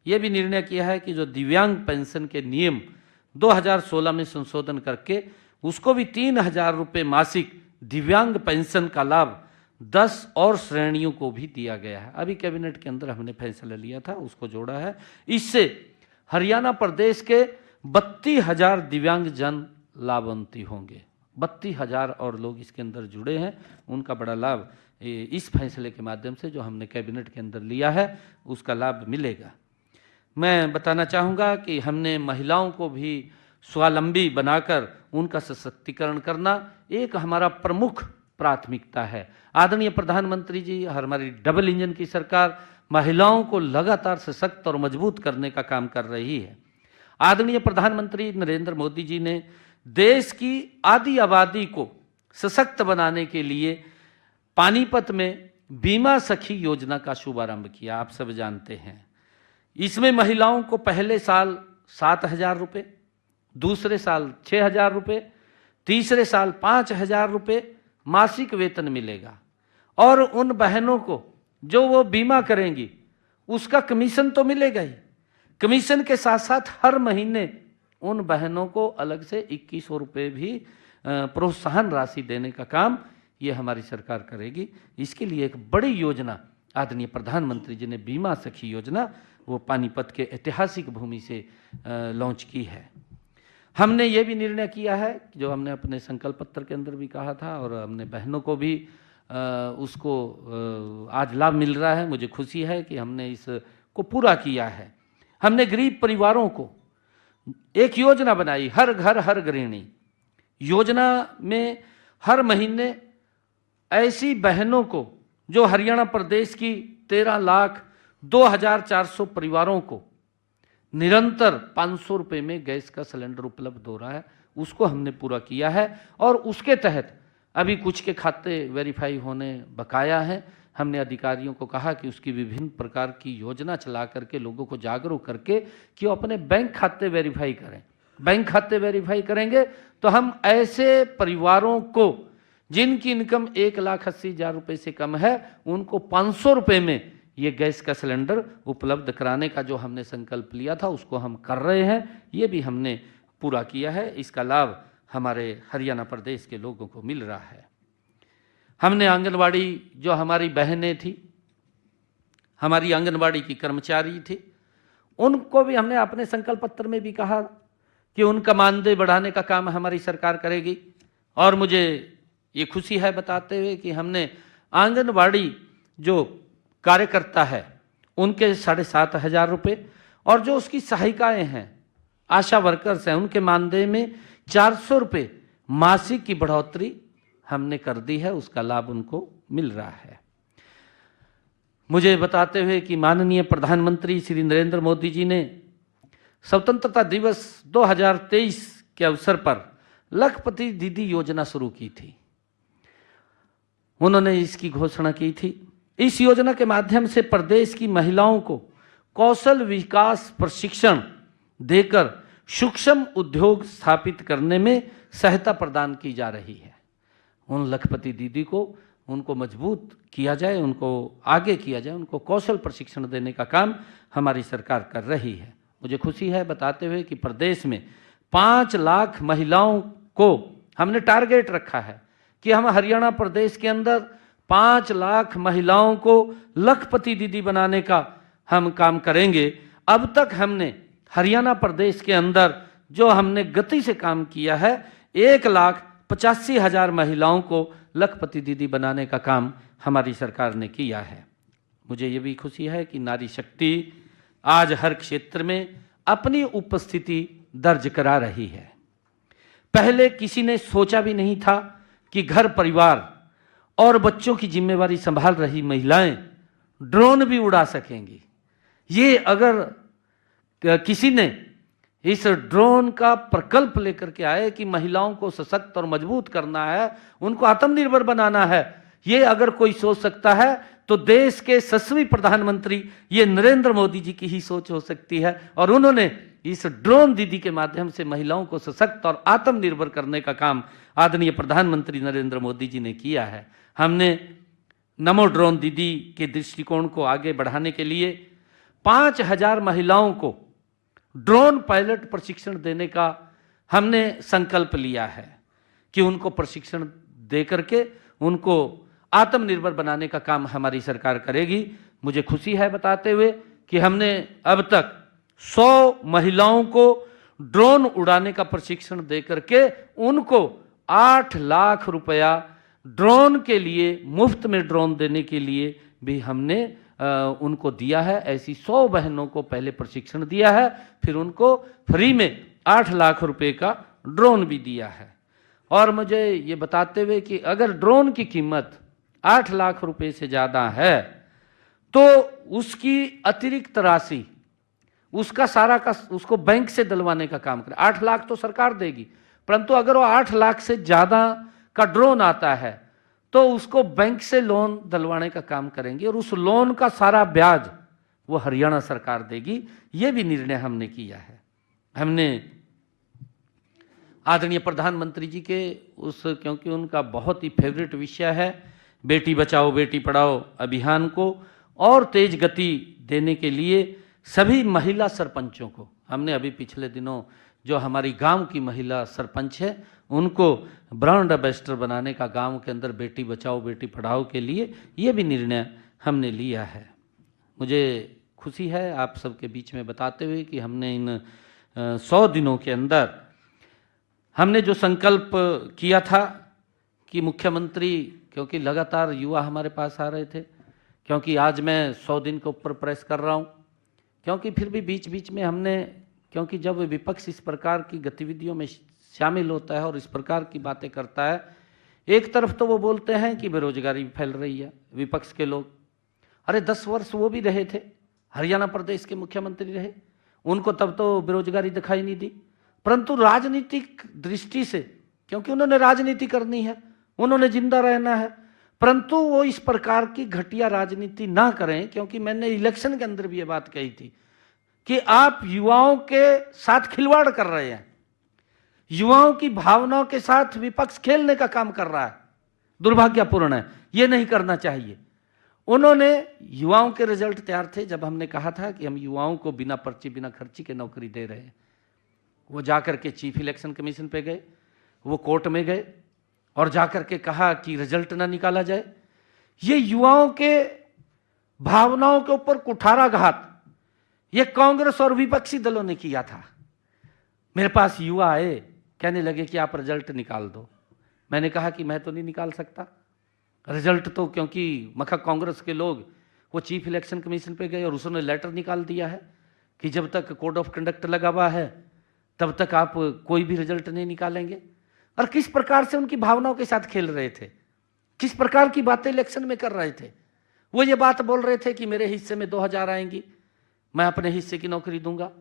ये भी निर्णय किया है कि जो दिव्यांग पेंशन के नियम 2016 में संशोधन करके उसको भी 3,000 रुपये मासिक दिव्यांग पेंशन का लाभ 10 और श्रेणियों को भी दिया गया है। अभी कैबिनेट के अंदर हमने फैसला लिया था, उसको जोड़ा है। इससे हरियाणा प्रदेश के 32,000 दिव्यांग जन लाभान्वित होंगे। 32,000 और लोग इसके अंदर जुड़े हैं, उनका बड़ा लाभ इस फैसले के माध्यम से जो हमने कैबिनेट के अंदर लिया है उसका लाभ मिलेगा। मैं बताना चाहूँगा कि हमने महिलाओं को भी स्वावलंबी बनाकर उनका सशक्तिकरण करना एक हमारा प्रमुख प्राथमिकता है। आदरणीय प्रधानमंत्री जी, हमारी डबल इंजन की सरकार महिलाओं को लगातार सशक्त और मजबूत करने का काम कर रही है। आदरणीय प्रधानमंत्री नरेंद्र मोदी जी ने देश की आधी आबादी को सशक्त बनाने के लिए पानीपत में बीमा सखी योजना का शुभारंभ किया। आप सब जानते हैं इसमें महिलाओं को पहले साल 7,000 रुपये, दूसरे साल 6,000 रुपये, तीसरे साल 5,000 रुपये मासिक वेतन मिलेगा और उन बहनों को जो वो बीमा करेंगी उसका कमीशन तो मिलेगा ही। कमीशन के साथ साथ हर महीने उन बहनों को अलग से 2100 रुपये भी प्रोत्साहन राशि देने का काम ये हमारी सरकार करेगी। इसके लिए एक बड़ी योजना आदरणीय प्रधानमंत्री जी ने बीमा सखी योजना वो पानीपत के ऐतिहासिक भूमि से लॉन्च की है। हमने ये भी निर्णय किया है जो हमने अपने संकल्प पत्र के अंदर भी कहा था और हमने बहनों को भी उसको आज लाभ मिल रहा है। मुझे खुशी है कि हमने इसको पूरा किया है। हमने गरीब परिवारों को एक योजना बनाई, हर घर हर गृहिणी योजना में हर महीने ऐसी बहनों को जो हरियाणा प्रदेश की 13,02,400 परिवारों को निरंतर 500 रुपये में गैस का सिलेंडर उपलब्ध हो रहा है, उसको हमने पूरा किया है। और उसके तहत अभी कुछ के खाते वेरीफाई होने बकाया हैं। हमने अधिकारियों को कहा कि उसकी विभिन्न प्रकार की योजना चला करके लोगों को जागरूक करके कि वो अपने बैंक खाते वेरीफाई करें। बैंक खाते वेरीफाई करेंगे तो हम ऐसे परिवारों को जिनकी इनकम 1,80,000 रुपये से कम है उनको 500 रुपये में ये गैस का सिलेंडर उपलब्ध कराने का जो हमने संकल्प लिया था उसको हम कर रहे हैं। ये भी हमने पूरा किया है। इसका लाभ हमारे हरियाणा प्रदेश के लोगों को मिल रहा है। हमने आंगनवाड़ी जो हमारी बहनें थी, हमारी आंगनवाड़ी की कर्मचारी थी, उनको भी हमने अपने संकल्प पत्र में भी कहा कि उनका मानदेय बढ़ाने का काम हमारी सरकार करेगी। और मुझे ये खुशी है बताते हुए कि हमने आंगनवाड़ी जो कार्यकर्ता है उनके 7,500 रुपये और जो उसकी सहायिकाएँ हैं, आशा वर्कर्स हैं, उनके मानदेय में 400 रुपये मासिक की बढ़ोतरी हमने कर दी है। उसका लाभ उनको मिल रहा है। मुझे बताते हुए कि माननीय प्रधानमंत्री श्री नरेंद्र मोदी जी ने स्वतंत्रता दिवस 2023 के अवसर पर लखपति दीदी योजना शुरू की थी। उन्होंने इसकी घोषणा की थी। इस योजना के माध्यम से प्रदेश की महिलाओं को कौशल विकास प्रशिक्षण देकर सूक्ष्म उद्योग स्थापित करने में सहायता प्रदान की जा रही है। उन लखपति दीदी को उनको मजबूत किया जाए, उनको आगे किया जाए, उनको कौशल प्रशिक्षण देने का काम हमारी सरकार कर रही है। मुझे खुशी है बताते हुए कि प्रदेश में 5 लाख महिलाओं को हमने टारगेट रखा है कि हम हरियाणा प्रदेश के अंदर 5 लाख महिलाओं को लखपति दीदी बनाने का हम काम करेंगे। अब तक हमने हरियाणा प्रदेश के अंदर जो हमने गति से काम किया है, 1,85,000 महिलाओं को लखपति दीदी बनाने का काम हमारी सरकार ने किया है। मुझे ये भी खुशी है कि नारी शक्ति आज हर क्षेत्र में अपनी उपस्थिति दर्ज करा रही है। पहले किसी ने सोचा भी नहीं था कि घर परिवार और बच्चों की जिम्मेवारी संभाल रही महिलाएं ड्रोन भी उड़ा सकेंगी। ये अगर किसी ने इस ड्रोन का प्रकल्प लेकर के आए कि महिलाओं को सशक्त और मजबूत करना है, उनको आत्मनिर्भर बनाना है, ये अगर कोई सोच सकता है तो देश के यशस्वी प्रधानमंत्री ये नरेंद्र मोदी जी की ही सोच हो सकती है। और उन्होंने इस ड्रोन दीदी के माध्यम से महिलाओं को सशक्त और आत्मनिर्भर करने का काम आदरणीय प्रधानमंत्री नरेंद्र मोदी जी ने किया है। हमने नमो ड्रोन दीदी के दृष्टिकोण को आगे बढ़ाने के लिए 5,000 महिलाओं को ड्रोन पायलट प्रशिक्षण देने का हमने संकल्प लिया है कि उनको प्रशिक्षण दे करके उनको आत्मनिर्भर बनाने का काम हमारी सरकार करेगी। मुझे खुशी है बताते हुए कि हमने अब तक 100 महिलाओं को ड्रोन उड़ाने का प्रशिक्षण दे करके उनको 8 लाख रुपया ड्रोन के लिए, मुफ्त में ड्रोन देने के लिए भी हमने उनको दिया है। ऐसी 100 बहनों को पहले प्रशिक्षण दिया है, फिर उनको फ्री में 8 लाख रुपए का ड्रोन भी दिया है। और मुझे ये बताते हुए कि अगर ड्रोन की कीमत 8 लाख रुपए से ज़्यादा है तो उसकी अतिरिक्त राशि उसका सारा का उसको बैंक से दिलवाने का काम करें। 8 लाख तो सरकार देगी, परंतु अगर वो 8 लाख से ज़्यादा का ड्रोन आता है तो उसको बैंक से लोन दिलवाने का काम करेंगे और उस लोन का सारा ब्याज वो हरियाणा सरकार देगी। ये भी निर्णय हमने किया है। हमने आदरणीय प्रधानमंत्री जी के क्योंकि उनका बहुत ही फेवरेट विषय है बेटी बचाओ बेटी पढ़ाओ अभियान को, और तेज गति देने के लिए सभी महिला सरपंचों को हमने अभी पिछले दिनों जो हमारी गांव की महिला सरपंच है उनको ब्रांड एम्बेसडर बनाने का गांव के अंदर बेटी बचाओ बेटी पढ़ाओ के लिए ये भी निर्णय हमने लिया है। मुझे खुशी है आप सबके बीच में बताते हुए कि हमने इन 100 दिनों के अंदर हमने जो संकल्प किया था कि मुख्यमंत्री, क्योंकि लगातार युवा हमारे पास आ रहे थे, क्योंकि आज मैं 100 दिन के ऊपर प्रेस कर रहा हूँ, क्योंकि फिर भी बीच बीच में हमने, क्योंकि जब विपक्ष इस प्रकार की गतिविधियों में शामिल होता है और इस प्रकार की बातें करता है, एक तरफ तो वो बोलते हैं कि बेरोजगारी फैल रही है विपक्ष के लोग, अरे 10 वर्ष वो भी रहे थे, हरियाणा प्रदेश के मुख्यमंत्री रहे, उनको तब तो बेरोजगारी दिखाई नहीं दी, परंतु राजनीतिक दृष्टि से, क्योंकि उन्होंने राजनीति करनी है, उन्होंने जिंदा रहना है, परंतु वो इस प्रकार की घटिया राजनीति ना करें। क्योंकि मैंने इलेक्शन के अंदर भी ये बात कही थी कि आप युवाओं के साथ खिलवाड़ कर रहे हैं, युवाओं की भावनाओं के साथ विपक्ष खेलने का काम कर रहा है, दुर्भाग्यपूर्ण है, ये नहीं करना चाहिए। उन्होंने, युवाओं के रिजल्ट तैयार थे जब हमने कहा था कि हम युवाओं को बिना पर्ची बिना खर्ची के नौकरी दे रहे हैं, वो जाकर के चीफ इलेक्शन कमीशन पे गए, वो कोर्ट में गए और जाकर के कहा कि रिजल्ट ना निकाला जाए। ये युवाओं के भावनाओं के ऊपर कुठाराघात ये कांग्रेस और विपक्षी दलों ने किया था। मेरे पास युवा आए, कहने लगे कि आप रिजल्ट निकाल दो। मैंने कहा कि मैं तो नहीं निकाल सकता रिजल्ट, तो क्योंकि मखा कांग्रेस के लोग वो चीफ इलेक्शन कमीशन पे गए और उसने लेटर निकाल दिया है कि जब तक कोड ऑफ कंडक्ट लगा हुआ है तब तक आप कोई भी रिजल्ट नहीं निकालेंगे। और किस प्रकार से उनकी भावनाओं के साथ खेल रहे थे, किस प्रकार की बातें इलेक्शन में कर रहे थे। वो ये बात बोल रहे थे कि मेरे हिस्से में 2000 आएंगी, मैं अपने हिस्से की नौकरी दूंगा।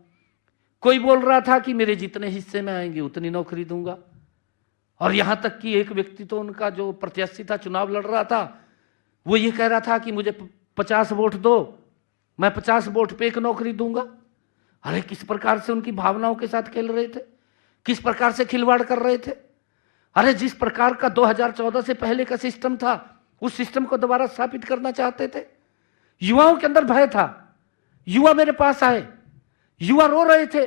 कोई बोल रहा था कि मेरे जितने हिस्से में आएंगे उतनी नौकरी दूंगा। और यहां तक कि एक व्यक्ति तो उनका जो प्रत्याशी था, चुनाव लड़ रहा था, वो ये कह रहा था कि मुझे 50 वोट दो, मैं 50 वोट पे एक नौकरी दूंगा। अरे किस प्रकार से उनकी भावनाओं के साथ खेल रहे थे, किस प्रकार से खिलवाड़ कर रहे थे। अरे जिस प्रकार का 2014 से पहले का सिस्टम था, उस सिस्टम को दोबारा स्थापित करना चाहते थे। युवाओं के अंदर भय था। युवा मेरे पास आए, युवा रो रहे थे,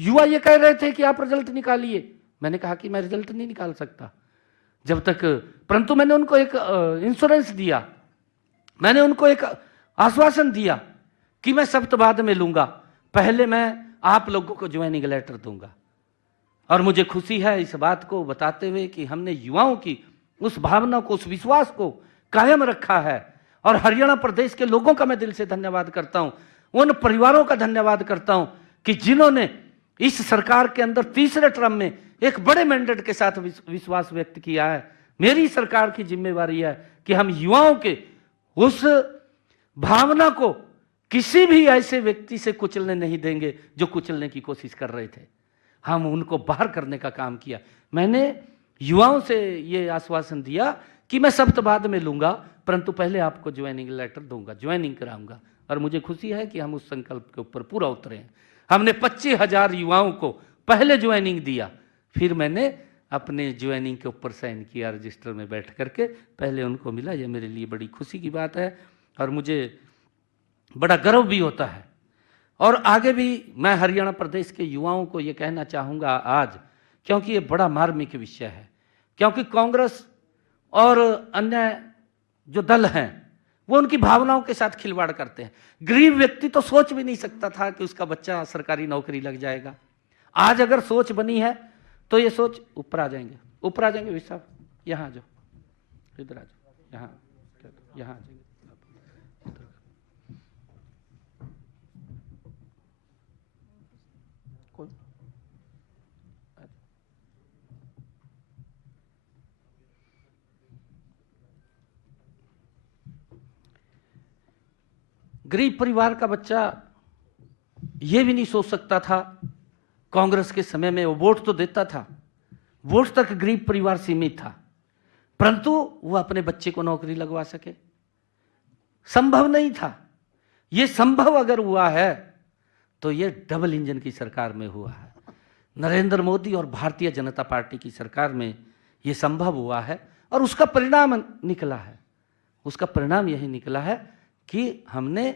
युवा ये कह रहे थे कि आप रिजल्ट निकालिए। मैंने कहा कि मैं रिजल्ट नहीं निकाल सकता जब तक, परंतु मैंने उनको एक इंश्योरेंस दिया, मैंने उनको एक आश्वासन दिया कि मैं शपथ बाद में लूंगा, पहले मैं आप लोगों को ज्वाइनिंग लेटर दूंगा। और मुझे खुशी है इस बात को बताते हुए कि हमने युवाओं की उस भावना को, उस विश्वास को कायम रखा है। और हरियाणा प्रदेश के लोगों का मैं दिल से धन्यवाद करता हूं, उन परिवारों का धन्यवाद करता हूं कि जिन्होंने इस सरकार के अंदर तीसरे टर्म में एक बड़े मैंडेट के साथ विश्वास व्यक्त किया है। मेरी सरकार की जिम्मेवारी है कि हम युवाओं के उस भावना को किसी भी ऐसे व्यक्ति से कुचलने नहीं देंगे जो कुचलने की कोशिश कर रहे थे। हम उनको बाहर करने का काम किया। मैंने युवाओं से ये आश्वासन दिया कि मैं शपथ बाद में लूंगा, परंतु पहले आपको ज्वाइनिंग लेटर दूंगा, ज्वाइनिंग कराऊंगा। और मुझे खुशी है कि हम उस संकल्प के ऊपर पूरा उतरे हैं। हमने 25,000 युवाओं को पहले ज्वाइनिंग दिया, फिर मैंने अपने ज्वाइनिंग के ऊपर साइन किया रजिस्टर में बैठ करके, पहले उनको मिला। ये मेरे लिए बड़ी खुशी की बात है और मुझे बड़ा गर्व भी होता है। और आगे भी मैं हरियाणा प्रदेश के युवाओं को ये कहना चाहूँगा आज, क्योंकि ये बड़ा मार्मिक विषय है, क्योंकि कांग्रेस और अन्य जो दल हैं वो उनकी भावनाओं के साथ खिलवाड़ करते हैं। गरीब व्यक्ति तो सोच भी नहीं सकता था कि उसका बच्चा सरकारी नौकरी लग जाएगा। आज अगर सोच बनी है तो ये सोच ऊपर आ जाएंगे, ऊपर आ जाएंगे। विशाल यहाँ आ जाओ, इधर आ जाओ, यहाँ यहाँ आ जाएंगे। गरीब परिवार का बच्चा ये भी नहीं सोच सकता था, कांग्रेस के समय में वो वोट तो देता था, वोट तक गरीब परिवार सीमित था, परंतु वो अपने बच्चे को नौकरी लगवा सके, संभव नहीं था। ये संभव अगर हुआ है तो ये डबल इंजन की सरकार में हुआ है, नरेंद्र मोदी और भारतीय जनता पार्टी की सरकार में ये संभव हुआ है। और उसका परिणाम निकला है, उसका परिणाम यही निकला है कि हमने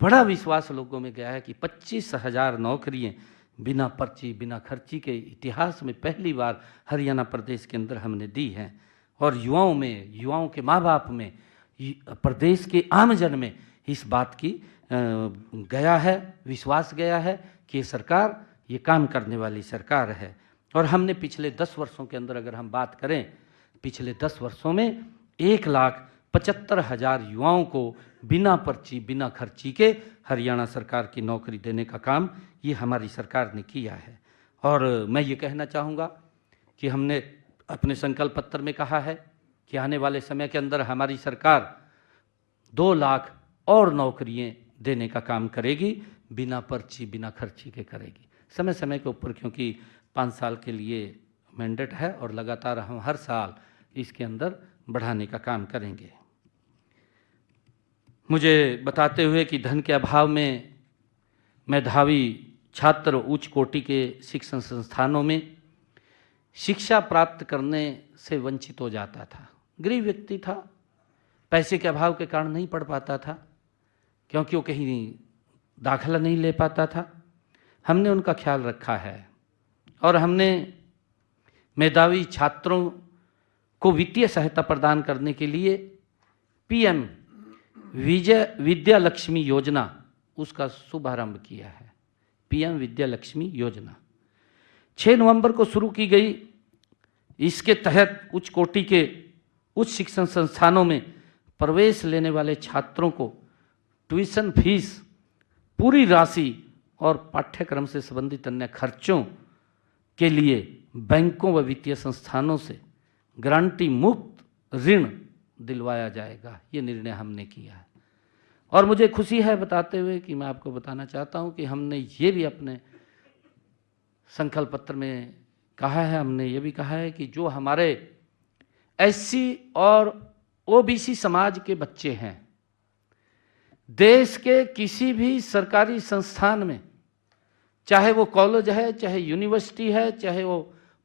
बड़ा विश्वास लोगों में गया है कि 25,000 नौकरियां बिना पर्ची बिना खर्ची के इतिहास में पहली बार हरियाणा प्रदेश के अंदर हमने दी हैं। और युवाओं के माँ बाप में, प्रदेश के आमजन में इस बात की गया है, विश्वास गया है कि ये सरकार ये काम करने वाली सरकार है। और हमने पिछले 10 वर्षों के अंदर अगर हम बात करें, पिछले 10 वर्षों में 1,75,000 युवाओं को बिना पर्ची बिना खर्ची के हरियाणा सरकार की नौकरी देने का काम ये हमारी सरकार ने किया है। और मैं ये कहना चाहूँगा कि हमने अपने संकल्प पत्र में कहा है कि आने वाले समय के अंदर हमारी सरकार 2 लाख और नौकरियां देने का काम करेगी, बिना पर्ची बिना खर्ची के करेगी, समय समय के ऊपर, क्योंकि 5 साल के लिए मैंडेट है और लगातार हम हर साल इसके अंदर बढ़ाने का काम करेंगे। मुझे बताते हुए कि धन के अभाव में मेधावी छात्र उच्च कोटि के शिक्षण संस्थानों में शिक्षा प्राप्त करने से वंचित हो जाता था। गरीब व्यक्ति था, पैसे के अभाव के कारण नहीं पढ़ पाता था, क्योंकि वो कहीं दाखिला नहीं ले पाता था। हमने उनका ख्याल रखा है और हमने मेधावी छात्रों को वित्तीय सहायता प्रदान करने के लिए पीएम विद्या लक्ष्मी योजना, उसका शुभारंभ किया है। पीएम विद्या लक्ष्मी योजना 6 नवंबर को शुरू की गई। इसके तहत उच्च कोटि के उच्च शिक्षण संस्थानों में प्रवेश लेने वाले छात्रों को ट्यूशन फीस, पूरी राशि और पाठ्यक्रम से संबंधित अन्य खर्चों के लिए बैंकों व वित्तीय संस्थानों से गारंटी मुक्त ऋण दिलवाया जाएगा। ये निर्णय हमने किया है। और मुझे खुशी है बताते हुए कि मैं आपको बताना चाहता हूं कि हमने ये भी अपने संकल्प पत्र में कहा है, हमने ये भी कहा है कि जो हमारे एससी और ओबीसी समाज के बच्चे हैं, देश के किसी भी सरकारी संस्थान में, चाहे वो कॉलेज है, चाहे यूनिवर्सिटी है, चाहे वो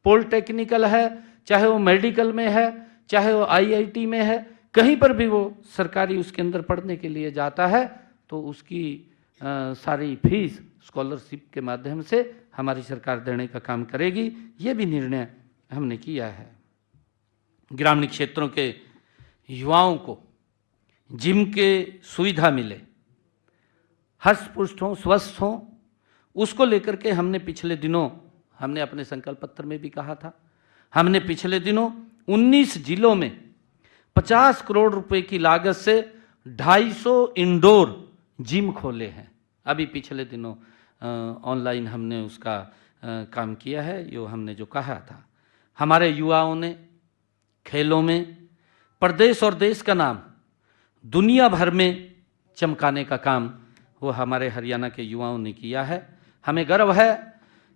पॉलिटेक्निकल है, चाहे वो मेडिकल में है, चाहे वो आईआईटी में है, कहीं पर भी वो सरकारी उसके अंदर पढ़ने के लिए जाता है तो उसकी सारी फीस स्कॉलरशिप के माध्यम से हमारी सरकार देने का काम करेगी। ये भी निर्णय हमने किया है। ग्रामीण क्षेत्रों के युवाओं को जिम के सुविधा मिले, हष्ट पुष्ट हों, स्वस्थ हों, उसको लेकर के हमने पिछले दिनों, हमने अपने संकल्प पत्र में भी कहा था, हमने पिछले दिनों 19 जिलों में 50 करोड़ रुपए की लागत से 250 इंडोर जिम खोले हैं। अभी पिछले दिनों ऑनलाइन हमने उसका काम किया है, जो हमने जो कहा था। हमारे युवाओं ने खेलों में प्रदेश और देश का नाम दुनिया भर में चमकाने का काम वो हमारे हरियाणा के युवाओं ने किया है। हमें गर्व है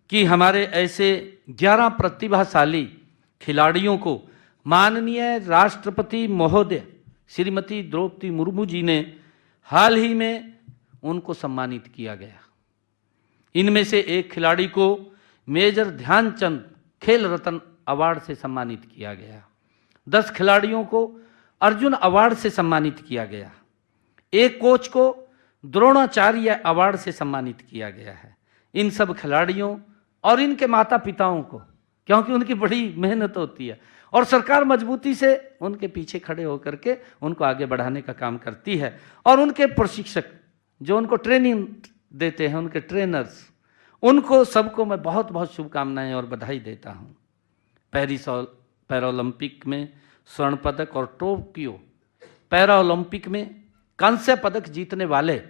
कि हमारे ऐसे 11 प्रतिभाशाली खिलाड़ियों को माननीय राष्ट्रपति महोदय श्रीमती द्रौपदी मुर्मू जी ने हाल ही में उनको सम्मानित किया गया। इनमें से एक खिलाड़ी को मेजर ध्यानचंद खेल रत्न अवार्ड से सम्मानित किया गया, 10 खिलाड़ियों को अर्जुन अवार्ड से सम्मानित किया गया, एक कोच को द्रोणाचार्य अवार्ड से सम्मानित किया गया है। इन सब खिलाड़ियों और इनके माता पिताओं को, क्योंकि उनकी बड़ी मेहनत होती है और सरकार मजबूती से उनके पीछे खड़े होकर के उनको आगे बढ़ाने का काम करती है। और उनके प्रशिक्षक जो उनको ट्रेनिंग देते हैं, उनके ट्रेनर्स, उनको सबको मैं बहुत बहुत शुभकामनाएं और बधाई देता हूं। पेरिस पैरालंपिक में स्वर्ण पदक और टोक्यो पैरालंपिक में कांस्य पदक जीतने वाले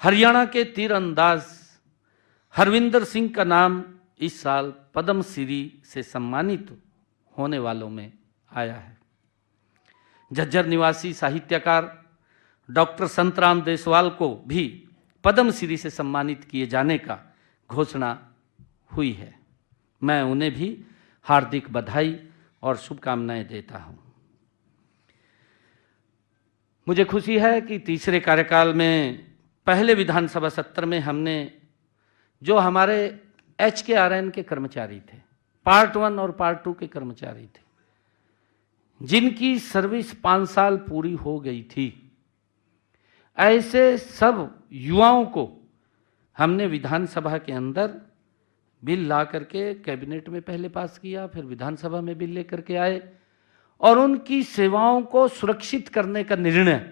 हरियाणा के तीरंदाज हरविंदर सिंह का नाम इस साल पद्मश्री से सम्मानित होने वालों में आया है। झज्जर निवासी साहित्यकार डॉक्टर संतराम देसवाल को भी पद्मश्री से सम्मानित किए जाने का घोषणा हुई है। मैं उन्हें भी हार्दिक बधाई और शुभकामनाएं देता हूं। मुझे खुशी है कि तीसरे कार्यकाल में पहले विधानसभा सत्र में हमने जो हमारे HKRN के कर्मचारी थे, पार्ट 1 और पार्ट 2 के कर्मचारी थे, जिनकी सर्विस 5 साल पूरी हो गई थी, ऐसे सब युवाओं को हमने विधानसभा के अंदर बिल ला करके कैबिनेट में पहले पास किया, फिर विधानसभा में बिल लेकर के आए और उनकी सेवाओं को सुरक्षित करने का निर्णय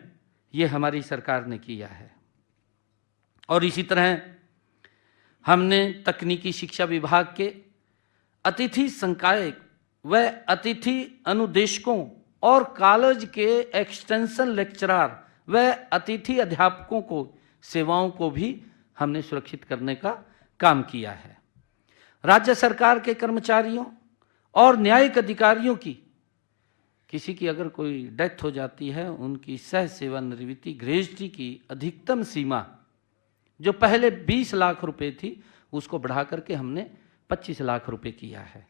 ये हमारी सरकार ने किया है। और इसी तरह हमने तकनीकी शिक्षा विभाग के अतिथि संकाय व अतिथि अनुदेशकों और कॉलेज के एक्सटेंशन लेक्चरर व अतिथि अध्यापकों को सेवाओं को भी हमने सुरक्षित करने का काम किया है। राज्य सरकार के कर्मचारियों और न्यायिक अधिकारियों की किसी की अगर कोई डेथ हो जाती है, उनकी सह सेवानिवृत्ति ग्रेजुटी की अधिकतम सीमा जो पहले 20 लाख रुपए थी उसको बढ़ा करके हमने 25 लाख रुपए किया है।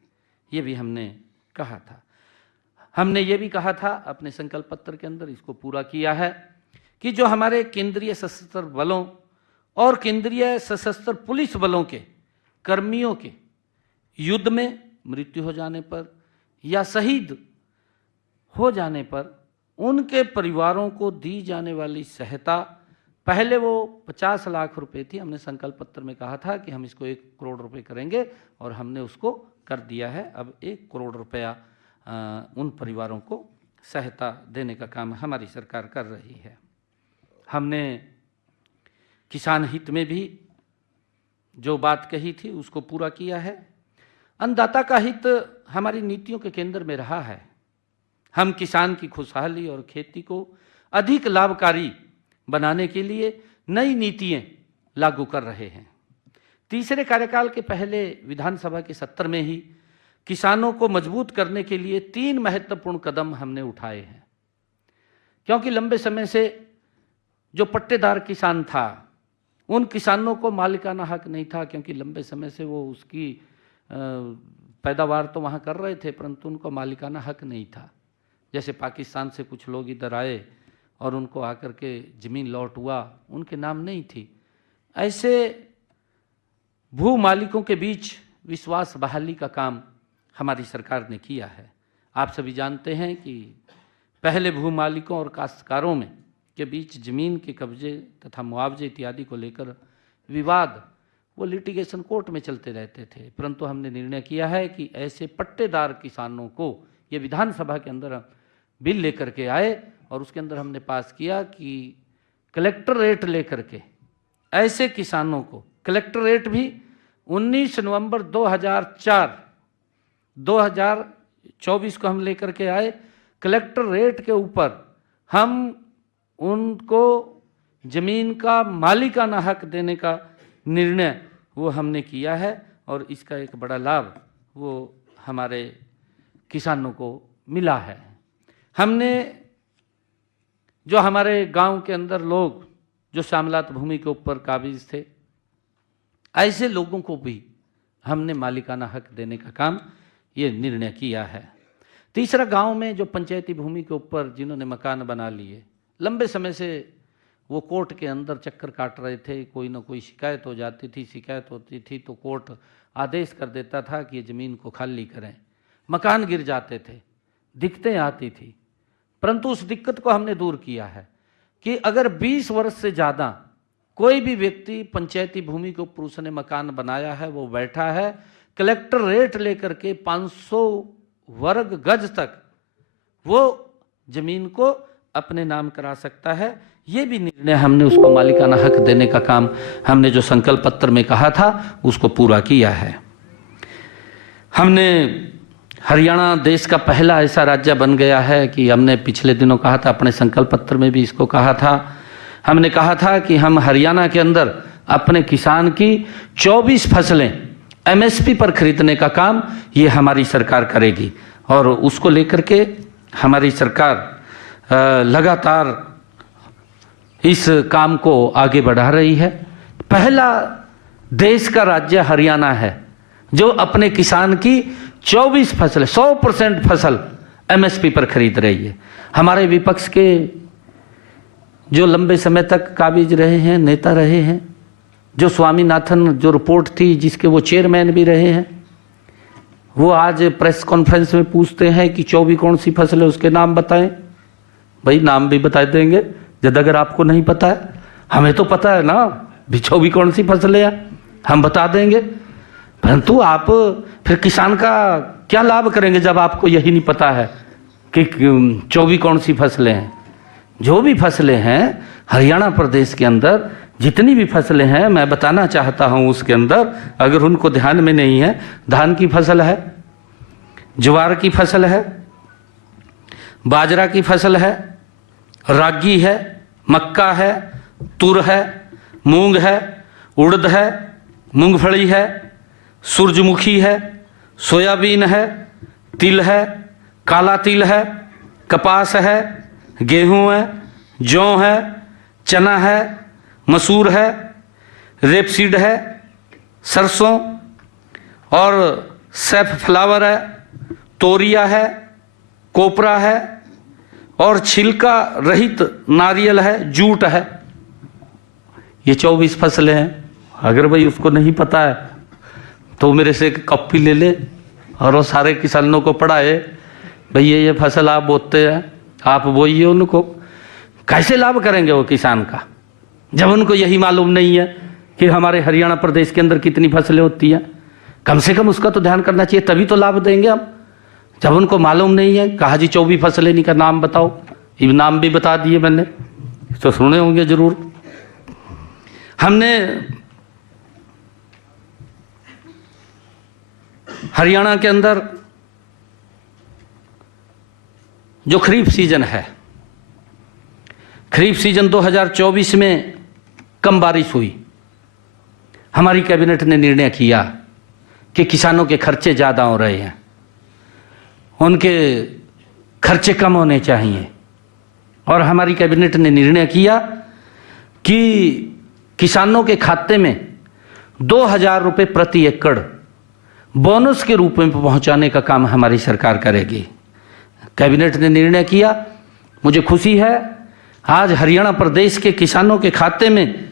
ये भी हमने कहा था। हमने ये भी कहा था अपने संकल्प पत्र के अंदर, इसको पूरा किया है कि जो हमारे केंद्रीय सशस्त्र बलों और केंद्रीय सशस्त्र पुलिस बलों के कर्मियों के युद्ध में मृत्यु हो जाने पर या शहीद हो जाने पर उनके परिवारों को दी जाने वाली सहायता, पहले वो 50 लाख रुपए थी, हमने संकल्प पत्र में कहा था कि हम इसको 1 करोड़ रुपए करेंगे और हमने उसको कर दिया है। अब 1 करोड़ रुपया उन परिवारों को सहायता देने का काम हमारी सरकार कर रही है। हमने किसान हित में भी जो बात कही थी उसको पूरा किया है। अन्नदाता का हित हमारी नीतियों के केंद्र में रहा है। हम किसान की खुशहाली और खेती को अधिक लाभकारी बनाने के लिए नई नीतियां लागू कर रहे हैं। तीसरे कार्यकाल के पहले विधानसभा के सत्र में ही किसानों को मजबूत करने के लिए 3 महत्वपूर्ण कदम हमने उठाए हैं। क्योंकि लंबे समय से जो पट्टेदार किसान था उन किसानों को मालिकाना हक नहीं था, क्योंकि लंबे समय से वो उसकी पैदावार तो वहाँ कर रहे थे परंतु उनको मालिकाना हक नहीं था। जैसे पाकिस्तान से कुछ लोग इधर आए और उनको आकर के ज़मीन लौट हुआ, उनके नाम नहीं थी। ऐसे भू मालिकों के बीच विश्वास बहाली का काम हमारी सरकार ने किया है। आप सभी जानते हैं कि पहले भू मालिकों और काश्तकारों में के बीच ज़मीन के कब्जे तथा मुआवजे इत्यादि को लेकर विवाद वो लिटिगेशन कोर्ट में चलते रहते थे, परंतु हमने निर्णय किया है कि ऐसे पट्टेदार किसानों को ये विधानसभा के अंदर बिल लेकर के आए और उसके अंदर हमने पास किया कि कलेक्टर रेट लेकर के ऐसे किसानों को, कलेक्टर रेट भी 19 नवंबर 2024 को हम लेकर के आए। कलेक्टर रेट के ऊपर हम उनको ज़मीन का मालिकाना हक देने का निर्णय वो हमने किया है और इसका एक बड़ा लाभ वो हमारे किसानों को मिला है। हमने जो हमारे गांव के अंदर लोग जो शामलात भूमि के ऊपर काबिज थे, ऐसे लोगों को भी हमने मालिकाना हक देने का काम ये निर्णय किया है। तीसरा, गांव में जो पंचायती भूमि के ऊपर जिन्होंने मकान बना लिए, लंबे समय से वो कोर्ट के अंदर चक्कर काट रहे थे, कोई ना कोई शिकायत हो जाती थी, शिकायत होती थी तो कोर्ट आदेश कर देता था कि ये ज़मीन को खाली करें, मकान गिर जाते थे, दिक्कतें आती थी। परंतु उस दिक्कत को हमने दूर किया है कि अगर 20 वर्ष से ज़्यादा कोई भी व्यक्ति पंचायती भूमि के ऊपर उसने मकान बनाया है, वो बैठा है, कलेक्टर रेट लेकर के 500 वर्ग गज तक वो ज़मीन को अपने नाम करा सकता है। ये भी निर्णय हमने उसको मालिकाना हक देने का काम हमने जो संकल्प पत्र में कहा था उसको पूरा किया है। हमने हरियाणा देश का पहला ऐसा राज्य बन गया है कि हमने पिछले दिनों कहा था, अपने संकल्प पत्र में भी इसको कहा था, हमने कहा था कि हम हरियाणा के अंदर अपने किसान की 24 फसलें एमएसपी पर खरीदने का काम ये हमारी सरकार करेगी और उसको लेकर के हमारी सरकार लगातार इस काम को आगे बढ़ा रही है। पहला देश का राज्य हरियाणा है जो अपने किसान की 24 फसलें 100% फसल एमएसपी पर खरीद रही है। हमारे विपक्ष के जो लंबे समय तक काबिज रहे हैं, नेता रहे हैं, जो स्वामीनाथन जो रिपोर्ट थी जिसके वो चेयरमैन भी रहे हैं, वो आज प्रेस कॉन्फ्रेंस में पूछते हैं कि 24 कौन सी फसल है, उसके नाम बताएं। भाई नाम भी बता देंगे, जब अगर आपको नहीं पता है, हमें तो पता है ना बिछो भी कौन सी फसलें हैं, हम बता देंगे। परंतु आप फिर किसान का क्या लाभ करेंगे जब आपको यही नहीं पता है कि 24 कौन सी फसलें हैं। जो भी फसलें हैं हरियाणा प्रदेश के अंदर, जितनी भी फसलें हैं मैं बताना चाहता हूं उसके अंदर, अगर उनको ध्यान में नहीं है, धान की फसल है, ज्वार की फसल है, बाजरा की फसल है, रागी है, मक्का है, तुर है, मूंग है, उड़द है, मूंगफली है, सूरजमुखी है, सोयाबीन है, तिल है, काला तिल है, कपास है, गेहूं है, जौ है, चना है, मसूर है, रेपसीड है, सरसों और सैफफ्लावर है, तोरिया है, कोपरा है और छिलका रहित नारियल है, जूट है। ये 24 फसलें हैं। अगर भाई उसको नहीं पता है तो मेरे से एक कॉपी ले ले और वो सारे किसानों को पढ़ाए, भाई ये फसल आप बोते हैं, आप बोइए उनको। कैसे लाभ करेंगे वो किसान का जब उनको यही मालूम नहीं है कि हमारे हरियाणा प्रदेश के अंदर कितनी फसलें होती हैं। कम से कम उसका तो ध्यान करना चाहिए, तभी तो लाभ देंगे हम। जब उनको मालूम नहीं है, कहा जी 24 फसलें नहीं का नाम बताओ, ये नाम भी बता दिए मैंने, तो सुने होंगे जरूर। हमने हरियाणा के अंदर जो खरीफ सीजन है, खरीफ सीजन 2024 में कम बारिश हुई। हमारी कैबिनेट ने निर्णय किया कि किसानों के खर्चे ज़्यादा हो रहे हैं, उनके खर्चे कम होने चाहिए। और हमारी कैबिनेट ने निर्णय किया कि किसानों के खाते में 2000 रुपये प्रति एकड़ बोनस के रूप में पहुंचाने का काम हमारी सरकार करेगी। कैबिनेट ने निर्णय किया, मुझे खुशी है, आज हरियाणा प्रदेश के किसानों के खाते में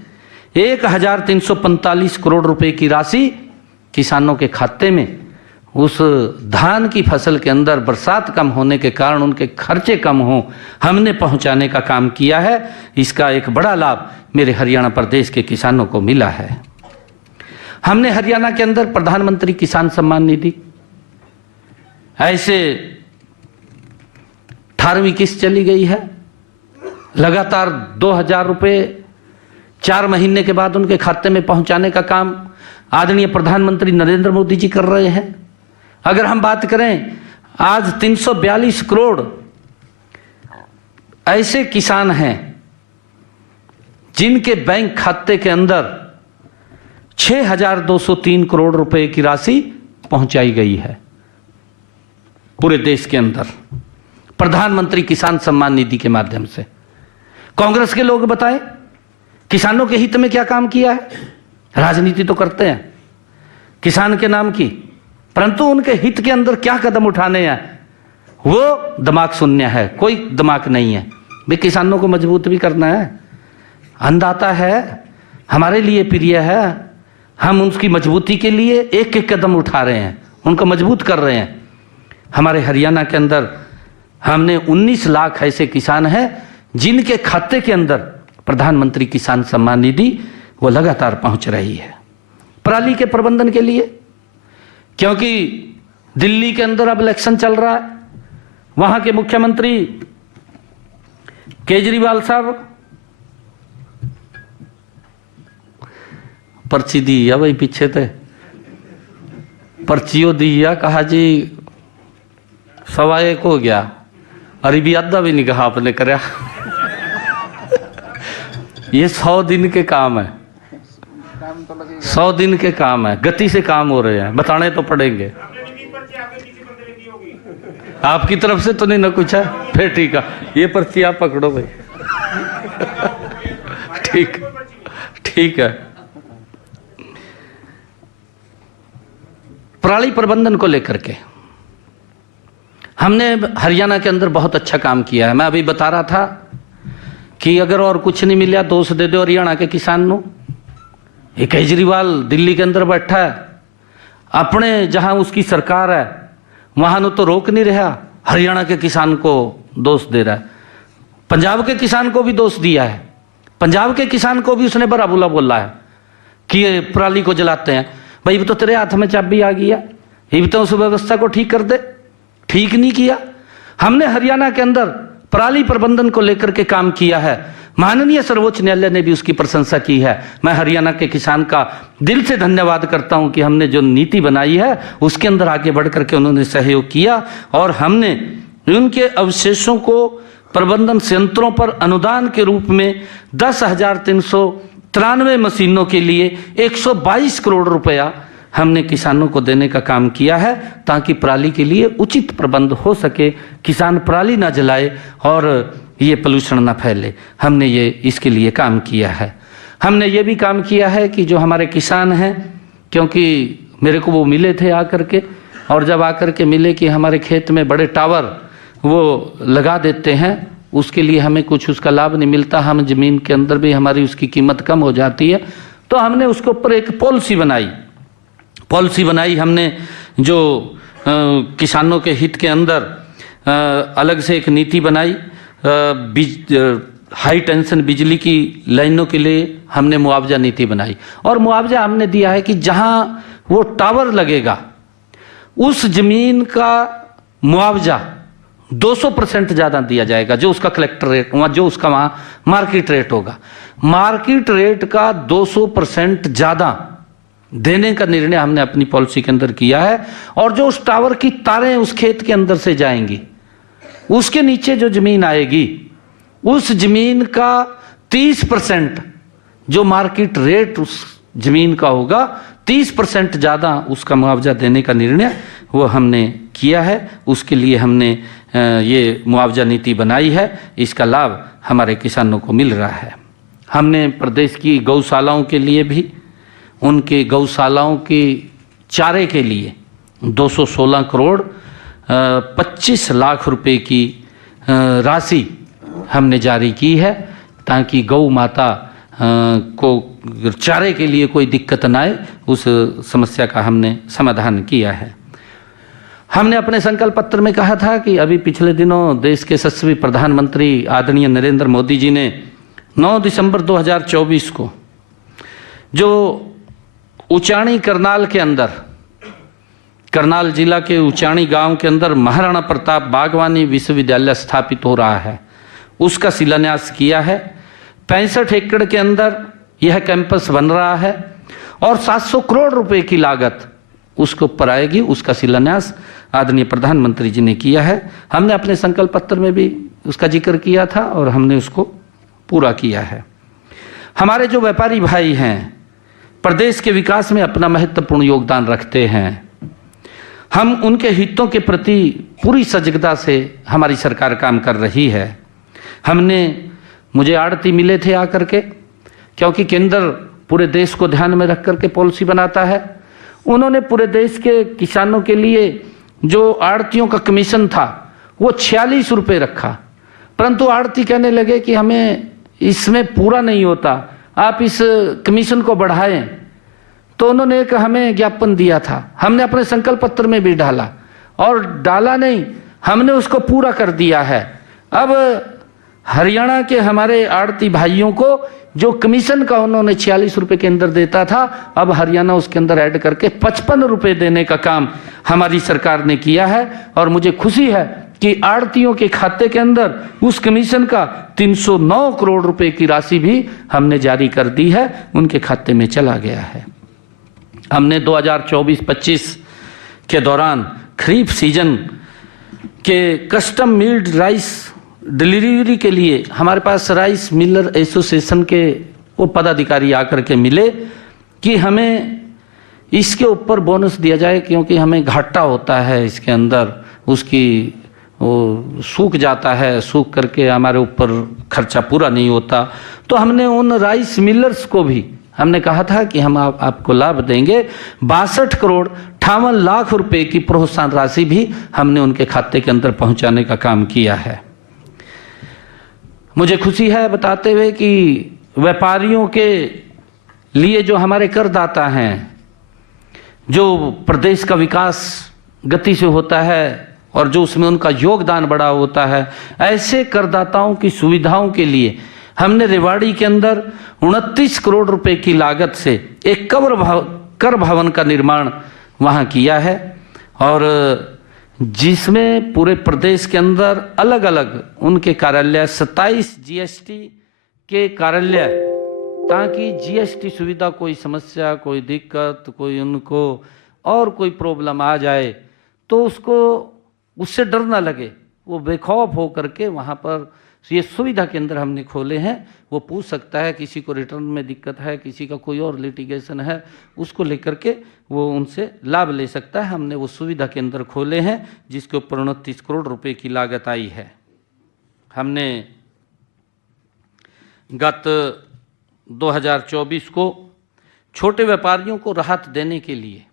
1345 करोड़ रुपए की राशि किसानों के खाते में उस धान की फसल के अंदर बरसात कम होने के कारण उनके खर्चे कम हों, हमने पहुंचाने का काम किया है। इसका एक बड़ा लाभ मेरे हरियाणा प्रदेश के किसानों को मिला है। हमने हरियाणा के अंदर प्रधानमंत्री किसान सम्मान निधि, ऐसे 18वीं किस्त चली गई है, लगातार 2000 रुपये 4 महीने के बाद उनके खाते में पहुंचाने का काम आदरणीय प्रधानमंत्री नरेंद्र मोदी जी कर रहे हैं। अगर हम बात करें, आज 342 करोड़ ऐसे किसान हैं जिनके बैंक खाते के अंदर 6203 करोड़ रुपए की राशि पहुंचाई गई है पूरे देश के अंदर प्रधानमंत्री किसान सम्मान निधि के माध्यम से। कांग्रेस के लोग बताएं किसानों के हित में क्या काम किया है। राजनीति तो करते हैं किसान के नाम की, परंतु उनके हित के अंदर क्या कदम उठाने हैं वो दिमाग शून्य है, कोई दिमाग नहीं है। भाई किसानों को मजबूत भी करना है, अन्नदाता है, हमारे लिए प्रिय है, हम उसकी मजबूती के लिए एक एक कदम उठा रहे हैं, उनको मजबूत कर रहे हैं। हमारे हरियाणा के अंदर हमने 19 लाख ऐसे किसान हैं जिनके खाते के अंदर प्रधानमंत्री किसान सम्मान निधि वो लगातार पहुंच रही है। पराली के प्रबंधन के लिए, क्योंकि दिल्ली के अंदर अब इलेक्शन चल रहा है, वहां के मुख्यमंत्री केजरीवाल साहब पर्ची दी है, भाई पीछे थे पर्चियों दी है, कहा जी 1:15 हो गया, अरे भी आधा भी नहीं कहा आपने करया। ये 100 दिन के काम है, 100 दिन के काम है, गति से काम हो रहे हैं, बताने तो पड़ेंगे। आपकी तरफ से तो नहीं ना कुछ है, फिर ठीक है, ये पर्ची आप पकड़ो भाई। ठीक ठीक है। पराली प्रबंधन को लेकर के हमने हरियाणा के अंदर बहुत अच्छा काम किया है। मैं अभी बता रहा था कि अगर और कुछ नहीं मिला दोष दे दो हरियाणा के किसान नो। ये केजरीवाल दिल्ली के अंदर बैठा है, अपने जहां उसकी सरकार है वहां तो रोक नहीं रहा, हरियाणा के किसान को दोष दे रहा है। पंजाब के किसान को भी दोष दिया है, पंजाब के किसान को भी उसने बड़ा बुला बोला है कि ये पराली को जलाते हैं। भाई तो तेरे हाथ में चाबी आ गई है, ये भी तो उस व्यवस्था को ठीक कर दे। ठीक नहीं किया। हमने हरियाणा के अंदर पराली प्रबंधन को लेकर के काम किया है, माननीय सर्वोच्च न्यायालय ने भी उसकी प्रशंसा की है। मैं हरियाणा के किसान का दिल से धन्यवाद करता हूं कि हमने जो नीति बनाई है उसके अंदर आगे बढ़ करके उन्होंने सहयोग किया और हमने उनके अवशेषों को प्रबंधन संयंत्रों पर अनुदान के रूप में 10,393 मशीनों के लिए 122 करोड़ रुपया हमने किसानों को देने का काम किया है, ताकि पराली के लिए उचित प्रबंध हो सके, किसान पराली ना जलाए और ये पोल्यूशन ना फैले। हमने ये इसके लिए काम किया है। हमने ये भी काम किया है कि जो हमारे किसान हैं, क्योंकि मेरे को वो मिले थे आकर के, और जब आकर के मिले कि हमारे खेत में बड़े टावर वो लगा देते हैं, उसके लिए हमें कुछ उसका लाभ नहीं मिलता, हम ज़मीन के अंदर भी हमारी उसकी कीमत कम हो जाती है। तो हमने उसके ऊपर एक पॉलिसी बनाई हमने, जो किसानों के हित के अंदर अलग से एक नीति बनाई। हाई टेंशन बिजली की लाइनों के लिए हमने मुआवजा नीति बनाई, और मुआवजा हमने दिया है कि जहां वो टावर लगेगा उस जमीन का मुआवजा 200% ज़्यादा दिया जाएगा, जो उसका कलेक्टर रेट, जो उसका वहाँ मार्केट रेट होगा, मार्केट रेट का 200% ज़्यादा देने का निर्णय हमने अपनी पॉलिसी के अंदर किया है। और जो उस टावर की तारें उस खेत के अंदर से जाएंगी, उसके नीचे जो जमीन आएगी, उस जमीन का 30% जो मार्केट रेट उस जमीन का होगा, 30% ज़्यादा उसका मुआवजा देने का निर्णय वो हमने किया है। उसके लिए हमने ये मुआवजा नीति बनाई है। इसका लाभ हमारे किसानों को मिल रहा है। हमने प्रदेश की गौशालाओं के लिए भी, उनके गौशालाओं के चारे के लिए 216 करोड़ 25 लाख रुपए की राशि हमने जारी की है, ताकि गौ माता को चारे के लिए कोई दिक्कत ना आए, उस समस्या का हमने समाधान किया है। हमने अपने संकल्प पत्र में कहा था कि अभी पिछले दिनों देश के यशस्वी प्रधानमंत्री आदरणीय नरेंद्र मोदी जी ने 9 दिसंबर 2024 को जो उचाणी करनाल के अंदर, करनाल जिला के उचाणी गांव के अंदर महाराणा प्रताप बागवानी विश्वविद्यालय स्थापित हो रहा है, उसका शिलान्यास किया है। 65 एकड़ के अंदर यह कैंपस बन रहा है और 700 करोड़ रुपए की लागत उसके ऊपर आएगी। उसका शिलान्यास आदरणीय प्रधानमंत्री जी ने किया है। हमने अपने संकल्प पत्र में भी उसका जिक्र किया था और हमने उसको पूरा किया है। हमारे जो व्यापारी भाई हैं, प्रदेश के विकास में अपना महत्वपूर्ण योगदान रखते हैं। हम उनके हितों के प्रति पूरी सजगता से हमारी सरकार काम कर रही है। मुझे आड़ती मिले थे आकर के, क्योंकि केंद्र पूरे देश को ध्यान में रख करके पॉलिसी बनाता है। उन्होंने पूरे देश के किसानों के लिए जो आड़तियों का कमीशन था वो 46 रुपये रखा, परंतु आड़ती कहने लगे कि हमें इसमें पूरा नहीं होता, आप इस कमीशन को बढ़ाएं। तो उन्होंने एक हमें ज्ञापन दिया था, हमने अपने संकल्प पत्र में भी डाला, और डाला नहीं, हमने उसको पूरा कर दिया है। अब हरियाणा के हमारे आड़ती भाइयों को जो कमीशन का उन्होंने 46 रुपए के अंदर देता था, अब हरियाणा उसके अंदर ऐड करके 55 रुपए देने का काम हमारी सरकार ने किया है। और मुझे खुशी है कि आड़तियों के खाते के अंदर उस कमीशन का 309 करोड़ रुपए की राशि भी हमने जारी कर दी है, उनके खाते में चला गया है। हमने 2024-25 के दौरान खरीफ सीजन के कस्टम मिल्ड राइस डिलीवरी के लिए हमारे पास राइस मिलर एसोसिएशन के वो पदाधिकारी आकर के मिले कि हमें इसके ऊपर बोनस दिया जाए, क्योंकि हमें घाटा होता है इसके अंदर, उसकी वो सूख जाता है, सूख करके हमारे ऊपर खर्चा पूरा नहीं होता। तो हमने उन राइस मिलर्स को भी हमने कहा था कि हम आपको लाभ देंगे। 62 करोड़ 58 लाख रुपए की प्रोत्साहन राशि भी हमने उनके खाते के अंदर पहुंचाने का काम किया है। मुझे खुशी है बताते हुए कि व्यापारियों के लिए जो हमारे करदाता हैं, जो प्रदेश का विकास गति से होता है और जो उसमें उनका योगदान बड़ा होता है, ऐसे करदाताओं की सुविधाओं के लिए हमने रेवाड़ी के अंदर 29 करोड़ रुपए की लागत से एक कर भवन का निर्माण वहाँ किया है, और जिसमें पूरे प्रदेश के अंदर अलग अलग उनके कार्यालय 27 जीएसटी के कार्यालय, ताकि जीएसटी सुविधा, कोई समस्या, कोई दिक्कत, कोई उनको और कोई प्रॉब्लम आ जाए तो उससे डर ना लगे, वो बेखौफ हो करके वहाँ पर ये सुविधा केंद्र हमने खोले हैं। वो पूछ सकता है, किसी को रिटर्न में दिक्कत है, किसी का कोई और लिटिगेशन है, उसको लेकर के वो उनसे लाभ ले सकता है। हमने वो सुविधा केंद्र खोले हैं जिसके ऊपर 29 करोड़ रुपए की लागत आई है। हमने गत 2024 को छोटे व्यापारियों को राहत देने के लिए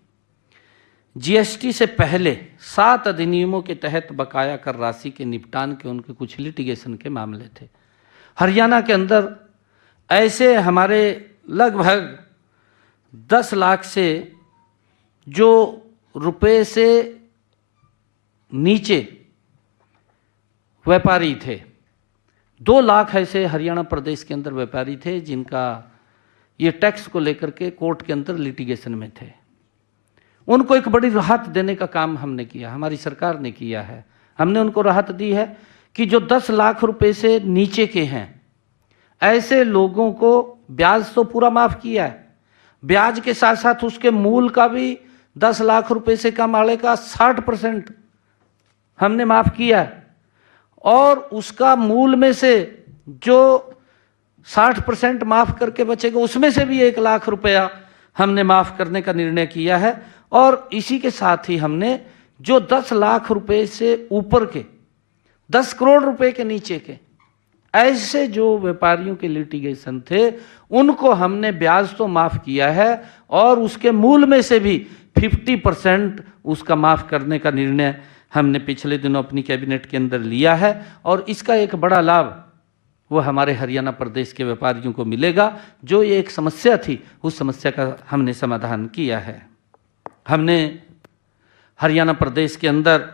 जीएसटी से पहले 7 अधिनियमों के तहत बकाया कर राशि के निपटान के उनके कुछ लिटिगेशन के मामले थे। हरियाणा के अंदर ऐसे हमारे लगभग 10 लाख से जो रुपए से नीचे व्यापारी थे, 2 लाख ऐसे हरियाणा प्रदेश के अंदर व्यापारी थे जिनका ये टैक्स को लेकर के कोर्ट के अंदर लिटिगेशन में थे। उनको एक बड़ी राहत देने का काम हमने किया, हमारी सरकार ने किया है। हमने उनको राहत दी है कि जो 10 लाख रुपए से नीचे के हैं, ऐसे लोगों को ब्याज तो पूरा माफ किया है, ब्याज के साथ साथ उसके मूल का भी 10 लाख रुपए से कम आने का 60% हमने माफ किया है, और उसका मूल में से जो 60% माफ करके बचेगा उसमें से भी 1 लाख रुपया हमने माफ करने का निर्णय किया है। और इसी के साथ ही हमने जो 10 लाख रुपए से ऊपर के, 10 करोड़ रुपए के नीचे के ऐसे जो व्यापारियों के लिटिगेशन थे, उनको हमने ब्याज तो माफ किया है और उसके मूल में से भी 50% उसका माफ करने का निर्णय हमने पिछले दिनों अपनी कैबिनेट के अंदर लिया है। और इसका एक बड़ा लाभ वो हमारे हरियाणा प्रदेश के व्यापारियों को मिलेगा। जो ये एक समस्या थी, उस समस्या का हमने समाधान किया है। हमने हरियाणा प्रदेश के अंदर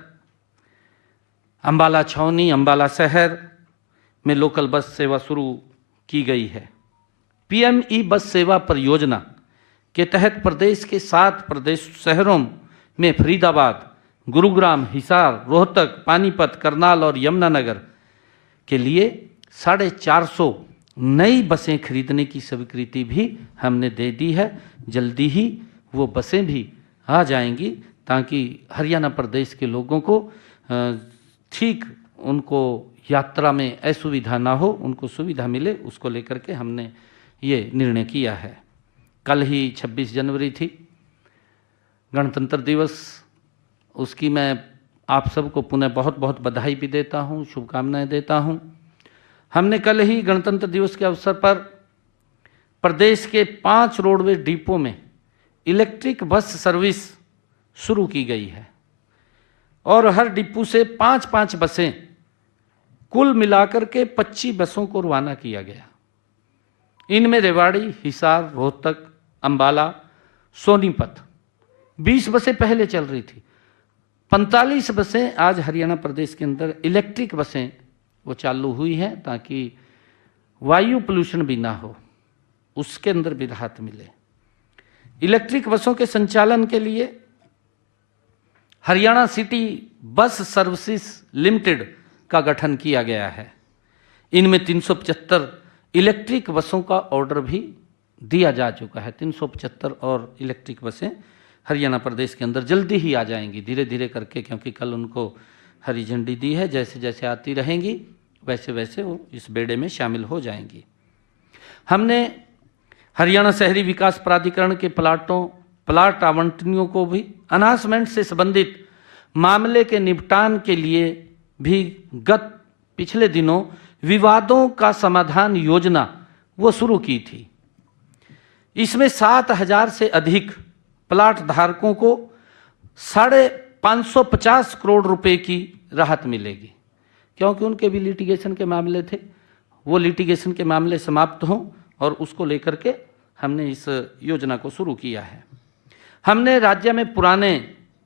अंबाला छावनी, अंबाला शहर में लोकल बस सेवा शुरू की गई है। पीएमई बस सेवा परियोजना के तहत प्रदेश के 7 प्रदेश शहरों में फरीदाबाद, गुरुग्राम, हिसार, रोहतक, पानीपत, करनाल और यमुनानगर के लिए 450 नई बसें खरीदने की स्वीकृति भी हमने दे दी है। जल्दी ही वो बसें भी आ जाएंगी ताकि हरियाणा प्रदेश के लोगों को ठीक उनको यात्रा में असुविधा ना हो, उनको सुविधा मिले, उसको लेकर के हमने ये निर्णय किया है। कल ही 26 जनवरी थी, गणतंत्र दिवस। उसकी मैं आप सबको पुनः बहुत बहुत बधाई भी देता हूँ, शुभकामनाएं देता हूँ। हमने कल ही गणतंत्र दिवस के अवसर पर प्रदेश के 5 रोडवेज डिपो में इलेक्ट्रिक बस सर्विस शुरू की गई है और हर डिपो से 5-5 बसें, कुल मिलाकर के 25 बसों को रवाना किया गया। इनमें रेवाड़ी, हिसार, रोहतक, अंबाला, सोनीपत 20 बसें पहले चल रही थी। 45 बसें आज हरियाणा प्रदेश के अंदर इलेक्ट्रिक बसें वो चालू हुई हैं ताकि वायु पोल्यूशन भी ना हो, उसके अंदर भी राहत मिले। इलेक्ट्रिक बसों के संचालन के लिए Haryana city bus services limited का गठन किया गया है। इनमें 375 इलेक्ट्रिक बसों का ऑर्डर भी दिया जा चुका है। 375 और इलेक्ट्रिक बसें हरियाणा प्रदेश के अंदर जल्दी ही आ जाएंगी, धीरे धीरे करके, क्योंकि कल उनको हरी झंडी दी है। जैसे जैसे आती रहेंगी वैसे वैसे वो इस बेड़े में शामिल हो जाएंगी। हमने हरियाणा शहरी विकास प्राधिकरण के प्लाट आवंटनियों को भी अनाउंसमेंट से संबंधित मामले के निपटान के लिए भी पिछले दिनों विवादों का समाधान योजना वो शुरू की थी। इसमें 7,000 से अधिक प्लाट धारकों को 550 करोड़ रुपए की राहत मिलेगी, क्योंकि उनके भी लिटिगेशन के मामले थे। वो लिटिगेशन के मामले समाप्त हों और उसको लेकर के हमने इस योजना को शुरू किया है। हमने राज्य में पुराने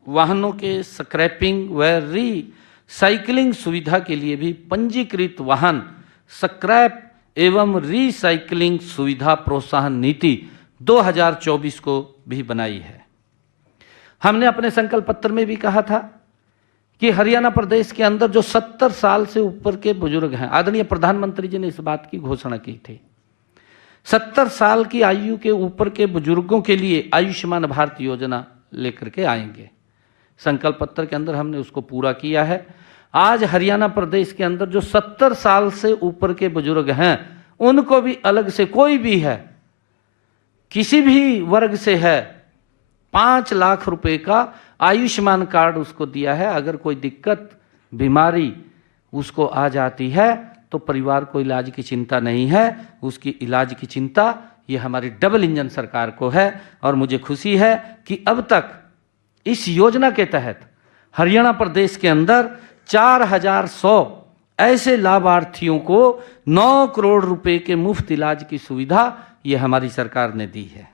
वाहनों के स्क्रैपिंग व रीसाइक्लिंग सुविधा के लिए भी पंजीकृत वाहन स्क्रैप एवं रीसाइक्लिंग सुविधा प्रोत्साहन नीति 2024 को भी बनाई है। हमने अपने संकल्प पत्र में भी कहा था कि हरियाणा प्रदेश के अंदर जो 70 साल से ऊपर के बुजुर्ग हैं, आदरणीय प्रधानमंत्री जी ने इस बात की घोषणा की थी, 70 साल की आयु के ऊपर के बुजुर्गों के लिए आयुष्मान भारत योजना लेकर के आएंगे। संकल्प पत्र के अंदर हमने उसको पूरा किया है। आज हरियाणा प्रदेश के अंदर जो 70 साल से ऊपर के बुजुर्ग हैं, उनको भी अलग से, कोई भी है, किसी भी वर्ग से है, 5 लाख रुपए का आयुष्मान कार्ड उसको दिया है। अगर कोई दिक्कत बीमारी उसको आ जाती है तो परिवार को इलाज की चिंता नहीं है, उसकी इलाज की चिंता ये हमारी डबल इंजन सरकार को है। और मुझे खुशी है कि अब तक इस योजना के तहत हरियाणा प्रदेश के अंदर 4100 ऐसे लाभार्थियों को 9 करोड़ रुपए के मुफ्त इलाज की सुविधा ये हमारी सरकार ने दी है।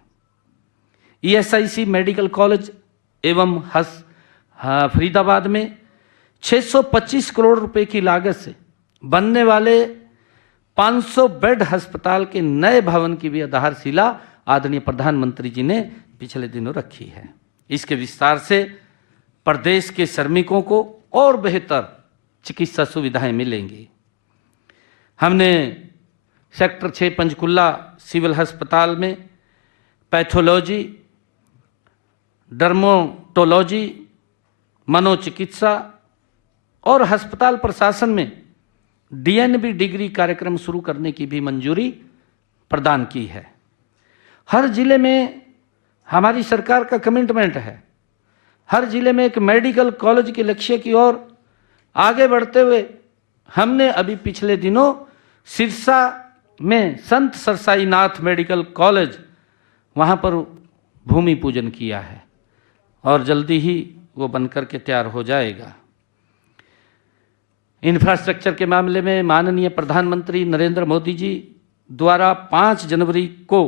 ESIC मेडिकल कॉलेज एवं फरीदाबाद में 625 करोड़ रुपए की लागत से बनने वाले 500 बेड अस्पताल के नए भवन की भी आधारशिला आदरणीय प्रधानमंत्री जी ने पिछले दिनों रखी है। इसके विस्तार से प्रदेश के श्रमिकों को और बेहतर चिकित्सा सुविधाएं मिलेंगी। हमने सेक्टर 6 पंचकुला सिविल अस्पताल में पैथोलॉजी, डर्मेटोलॉजी, मनोचिकित्सा और अस्पताल प्रशासन में DNB डिग्री कार्यक्रम शुरू करने की भी मंजूरी प्रदान की है। हर जिले में हमारी सरकार का कमिटमेंट है, हर जिले में एक मेडिकल कॉलेज के लक्ष्य की ओर आगे बढ़ते हुए हमने अभी पिछले दिनों सिरसा में संत सरसाईनाथ मेडिकल कॉलेज, वहाँ पर भूमि पूजन किया है और जल्दी ही वो बनकर के तैयार हो जाएगा। इंफ्रास्ट्रक्चर के मामले में माननीय प्रधानमंत्री नरेंद्र मोदी जी द्वारा 5 जनवरी को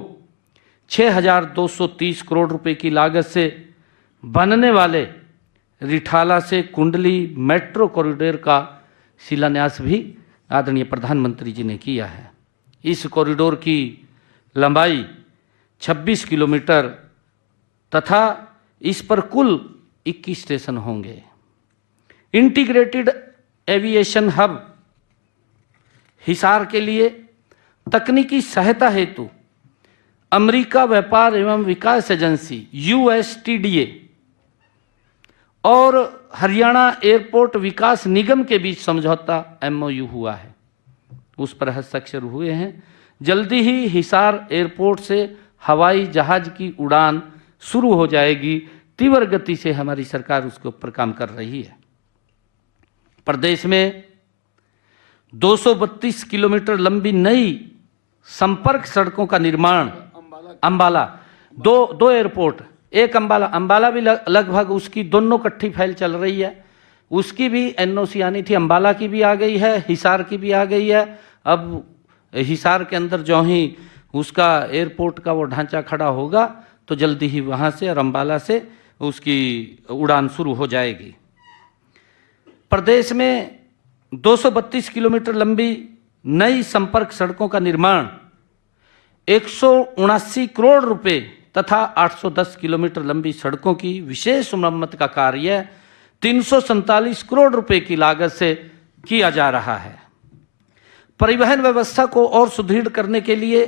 6,230 करोड़ रुपए की लागत से बनने वाले रिठाला से कुंडली मेट्रो कॉरिडोर का शिलान्यास भी आदरणीय प्रधानमंत्री जी ने किया है। इस कॉरिडोर की लंबाई 26 किलोमीटर तथा इस पर कुल 21 स्टेशन होंगे। इंटीग्रेटेड एविएशन हब हिसार के लिए तकनीकी सहायता हेतु अमेरिका व्यापार एवं विकास एजेंसी USTDA और हरियाणा एयरपोर्ट विकास निगम के बीच समझौता MOU हुआ है, उस पर हस्ताक्षर हुए हैं। जल्दी ही हिसार एयरपोर्ट से हवाई जहाज की उड़ान शुरू हो जाएगी। तीव्र गति से हमारी सरकार उसके ऊपर काम कर रही है। प्रदेश में 232 किलोमीटर लंबी नई संपर्क सड़कों का निर्माण, अंबाला दो एयरपोर्ट, एक अंबाला भी लगभग उसकी दोनों इकट्ठी फाइल चल रही है, उसकी भी NOC आनी थी, अंबाला की भी आ गई है, हिसार की भी आ गई है। अब हिसार के अंदर जो ही उसका एयरपोर्ट का वो ढांचा खड़ा होगा तो जल्दी ही वहाँ से और अंबाला से उसकी उड़ान शुरू हो जाएगी। प्रदेश में 232 किलोमीटर लंबी नई संपर्क सड़कों का निर्माण 179 करोड़ रुपए तथा 810 किलोमीटर लंबी सड़कों की विशेष मरम्मत का कार्य 347 करोड़ रुपए की लागत से किया जा रहा है। परिवहन व्यवस्था को और सुदृढ़ करने के लिए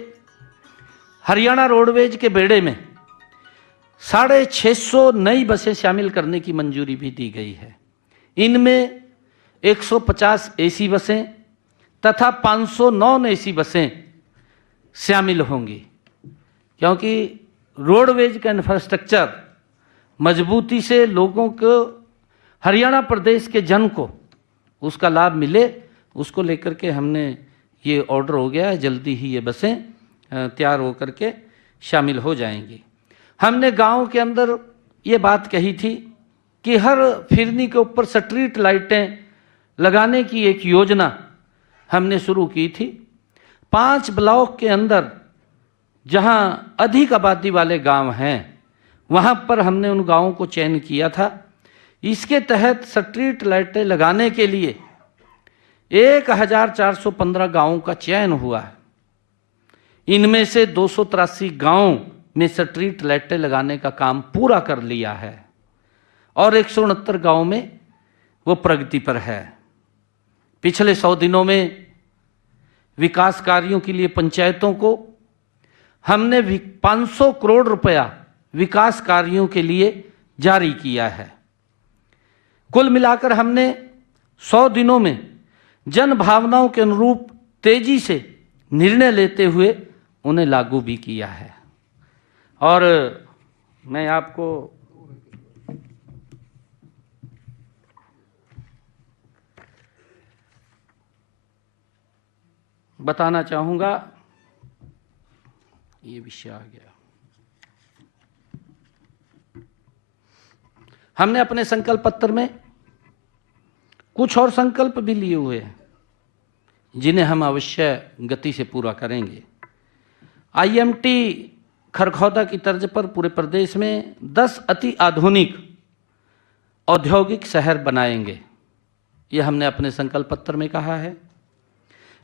हरियाणा रोडवेज के बेड़े में 650 नई बसें शामिल करने की मंजूरी भी दी गई है। इनमें 150 AC बसें तथा 500 नॉन AC बसें शामिल होंगी, क्योंकि रोडवेज का इंफ्रास्ट्रक्चर मजबूती से लोगों को, हरियाणा प्रदेश के जन को उसका लाभ मिले, उसको लेकर के हमने ये ऑर्डर हो गया है। जल्दी ही ये बसें तैयार होकर के शामिल हो जाएंगी। हमने गांव के अंदर ये बात कही थी कि हर फिरनी के ऊपर स्ट्रीट लाइटें लगाने की एक योजना हमने शुरू की थी। 5 ब्लॉक के अंदर जहां अधिक आबादी वाले गांव हैं, वहां पर हमने उन गांवों को चयन किया था। इसके तहत स्ट्रीट लाइटें लगाने के लिए 1415 गांवों का चयन हुआ है। इनमें से 283 गांवों में स्ट्रीट लाइटें लगाने का काम पूरा कर लिया है और 169 गांवों में वो प्रगति पर है। पिछले 100 दिनों में विकास कार्यों के लिए पंचायतों को हमने 500 करोड़ रुपया विकास कार्यों के लिए जारी किया है। कुल मिलाकर हमने 100 दिनों में जन भावनाओं के अनुरूप तेजी से निर्णय लेते हुए उन्हें लागू भी किया है। और मैं आपको बताना चाहूँगा, ये विषय आ गया। हमने अपने संकल्प पत्र में कुछ और संकल्प भी लिए हुए हैं जिन्हें हम अवश्य गति से पूरा करेंगे। आईएमटी खरखौदा की तर्ज पर पूरे प्रदेश में 10 अति आधुनिक औद्योगिक शहर बनाएंगे, यह हमने अपने संकल्प पत्र में कहा है।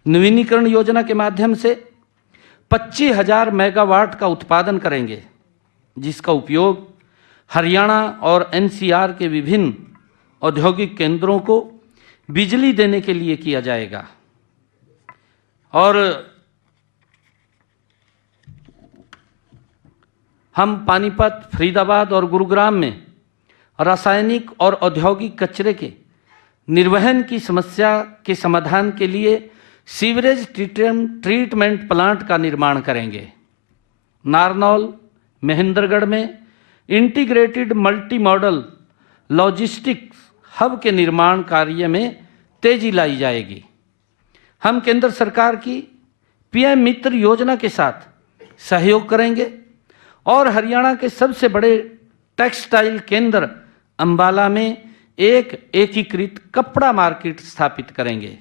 नवीनीकरण योजना के माध्यम से 25,000 मेगावाट का उत्पादन करेंगे, जिसका उपयोग हरियाणा और एनसीआर के विभिन्न औद्योगिक केंद्रों को बिजली देने के लिए किया जाएगा। और हम पानीपत, फरीदाबाद और गुरुग्राम में रासायनिक और औद्योगिक कचरे के निर्वहन की समस्या के समाधान के लिए सीवरेज ट्रीटमेंट प्लांट का निर्माण करेंगे। नारनौल, महेंद्रगढ़ में integrated multi modal logistics hub के निर्माण कार्य में तेजी लाई जाएगी। हम केंद्र सरकार की पीएम मित्र योजना के साथ सहयोग करेंगे और हरियाणा के सबसे बड़े टेक्सटाइल केंद्र अंबाला में एक एकीकृत कपड़ा मार्केट स्थापित करेंगे।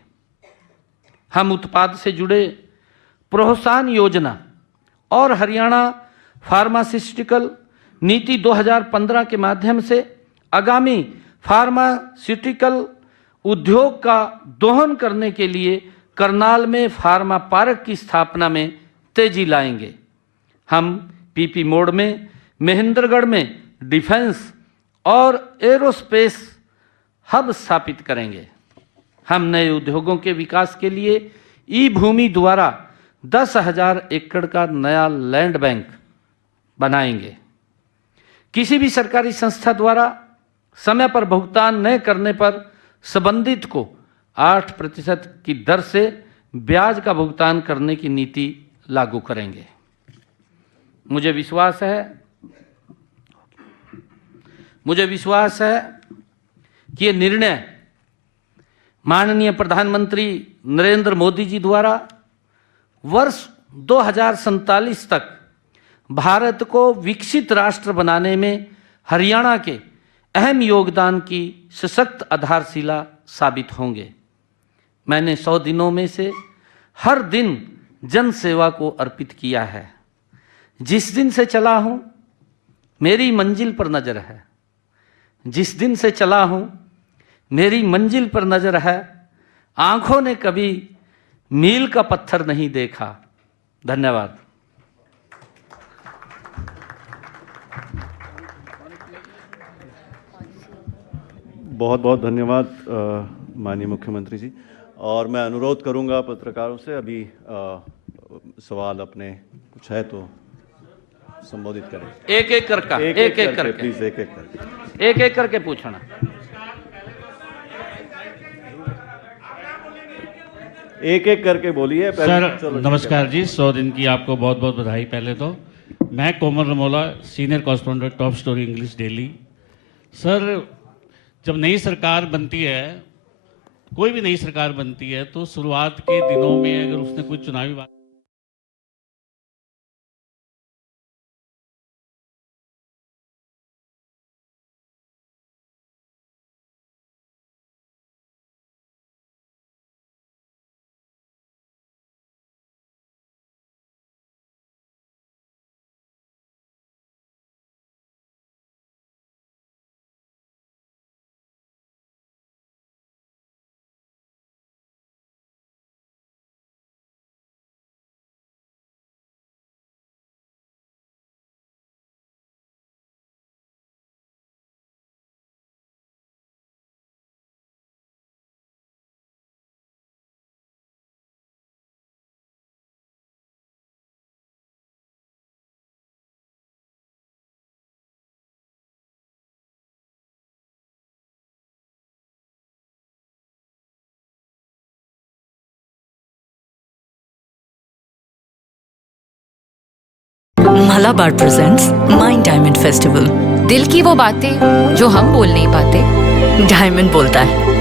हम उत्पाद से जुड़े प्रोत्साहन योजना और हरियाणा फार्मास्यूटिकल नीति 2015 के माध्यम से आगामी फार्मास्यूटिकल उद्योग का दोहन करने के लिए करनाल में फार्मा पार्क की स्थापना में तेजी लाएंगे। हम पीपी मोड में महेंद्रगढ़ में डिफेंस और एरोस्पेस हब स्थापित करेंगे। हम नए उद्योगों के विकास के लिए ई भूमि द्वारा 10,000 एकड़ का नया लैंड बैंक बनाएंगे। किसी भी सरकारी संस्था द्वारा समय पर भुगतान न करने पर संबंधित को 8% की दर से ब्याज का भुगतान करने की नीति लागू करेंगे। मुझे विश्वास है कि ये निर्णय माननीय प्रधानमंत्री नरेंद्र मोदी जी द्वारा वर्ष 2047 तक भारत को विकसित राष्ट्र बनाने में हरियाणा के अहम योगदान की सशक्त आधारशिला साबित होंगे। मैंने 100 दिनों में से हर दिन जन सेवा को अर्पित किया है। जिस दिन से चला हूं मेरी मंजिल पर नजर है। जिस दिन से चला हूं मेरी मंजिल पर नजर है। आंखों ने कभी मील का पत्थर नहीं देखा। धन्यवाद। बहुत बहुत धन्यवाद माननीय मुख्यमंत्री जी। और मैं अनुरोध करूंगा पत्रकारों से, अभी सवाल अपने कुछ है तो संबोधित करें। एक एक करके प्लीज एक एक करके पूछना। एक एक करके बोलिए। सर नमस्कार जी, 100 दिन की आपको बहुत बहुत बधाई। पहले तो मैं Komal Ramola, senior correspondent top story English daily. Sir जब नई सरकार बनती है, कोई भी नई सरकार बनती है, तो शुरुआत के दिनों में अगर उसने कोई चुनावी बात Malabar presents Mind Diamond Festival. दिल की वो बातें जो हम बोल नहीं पाते, डायमंड बोलता है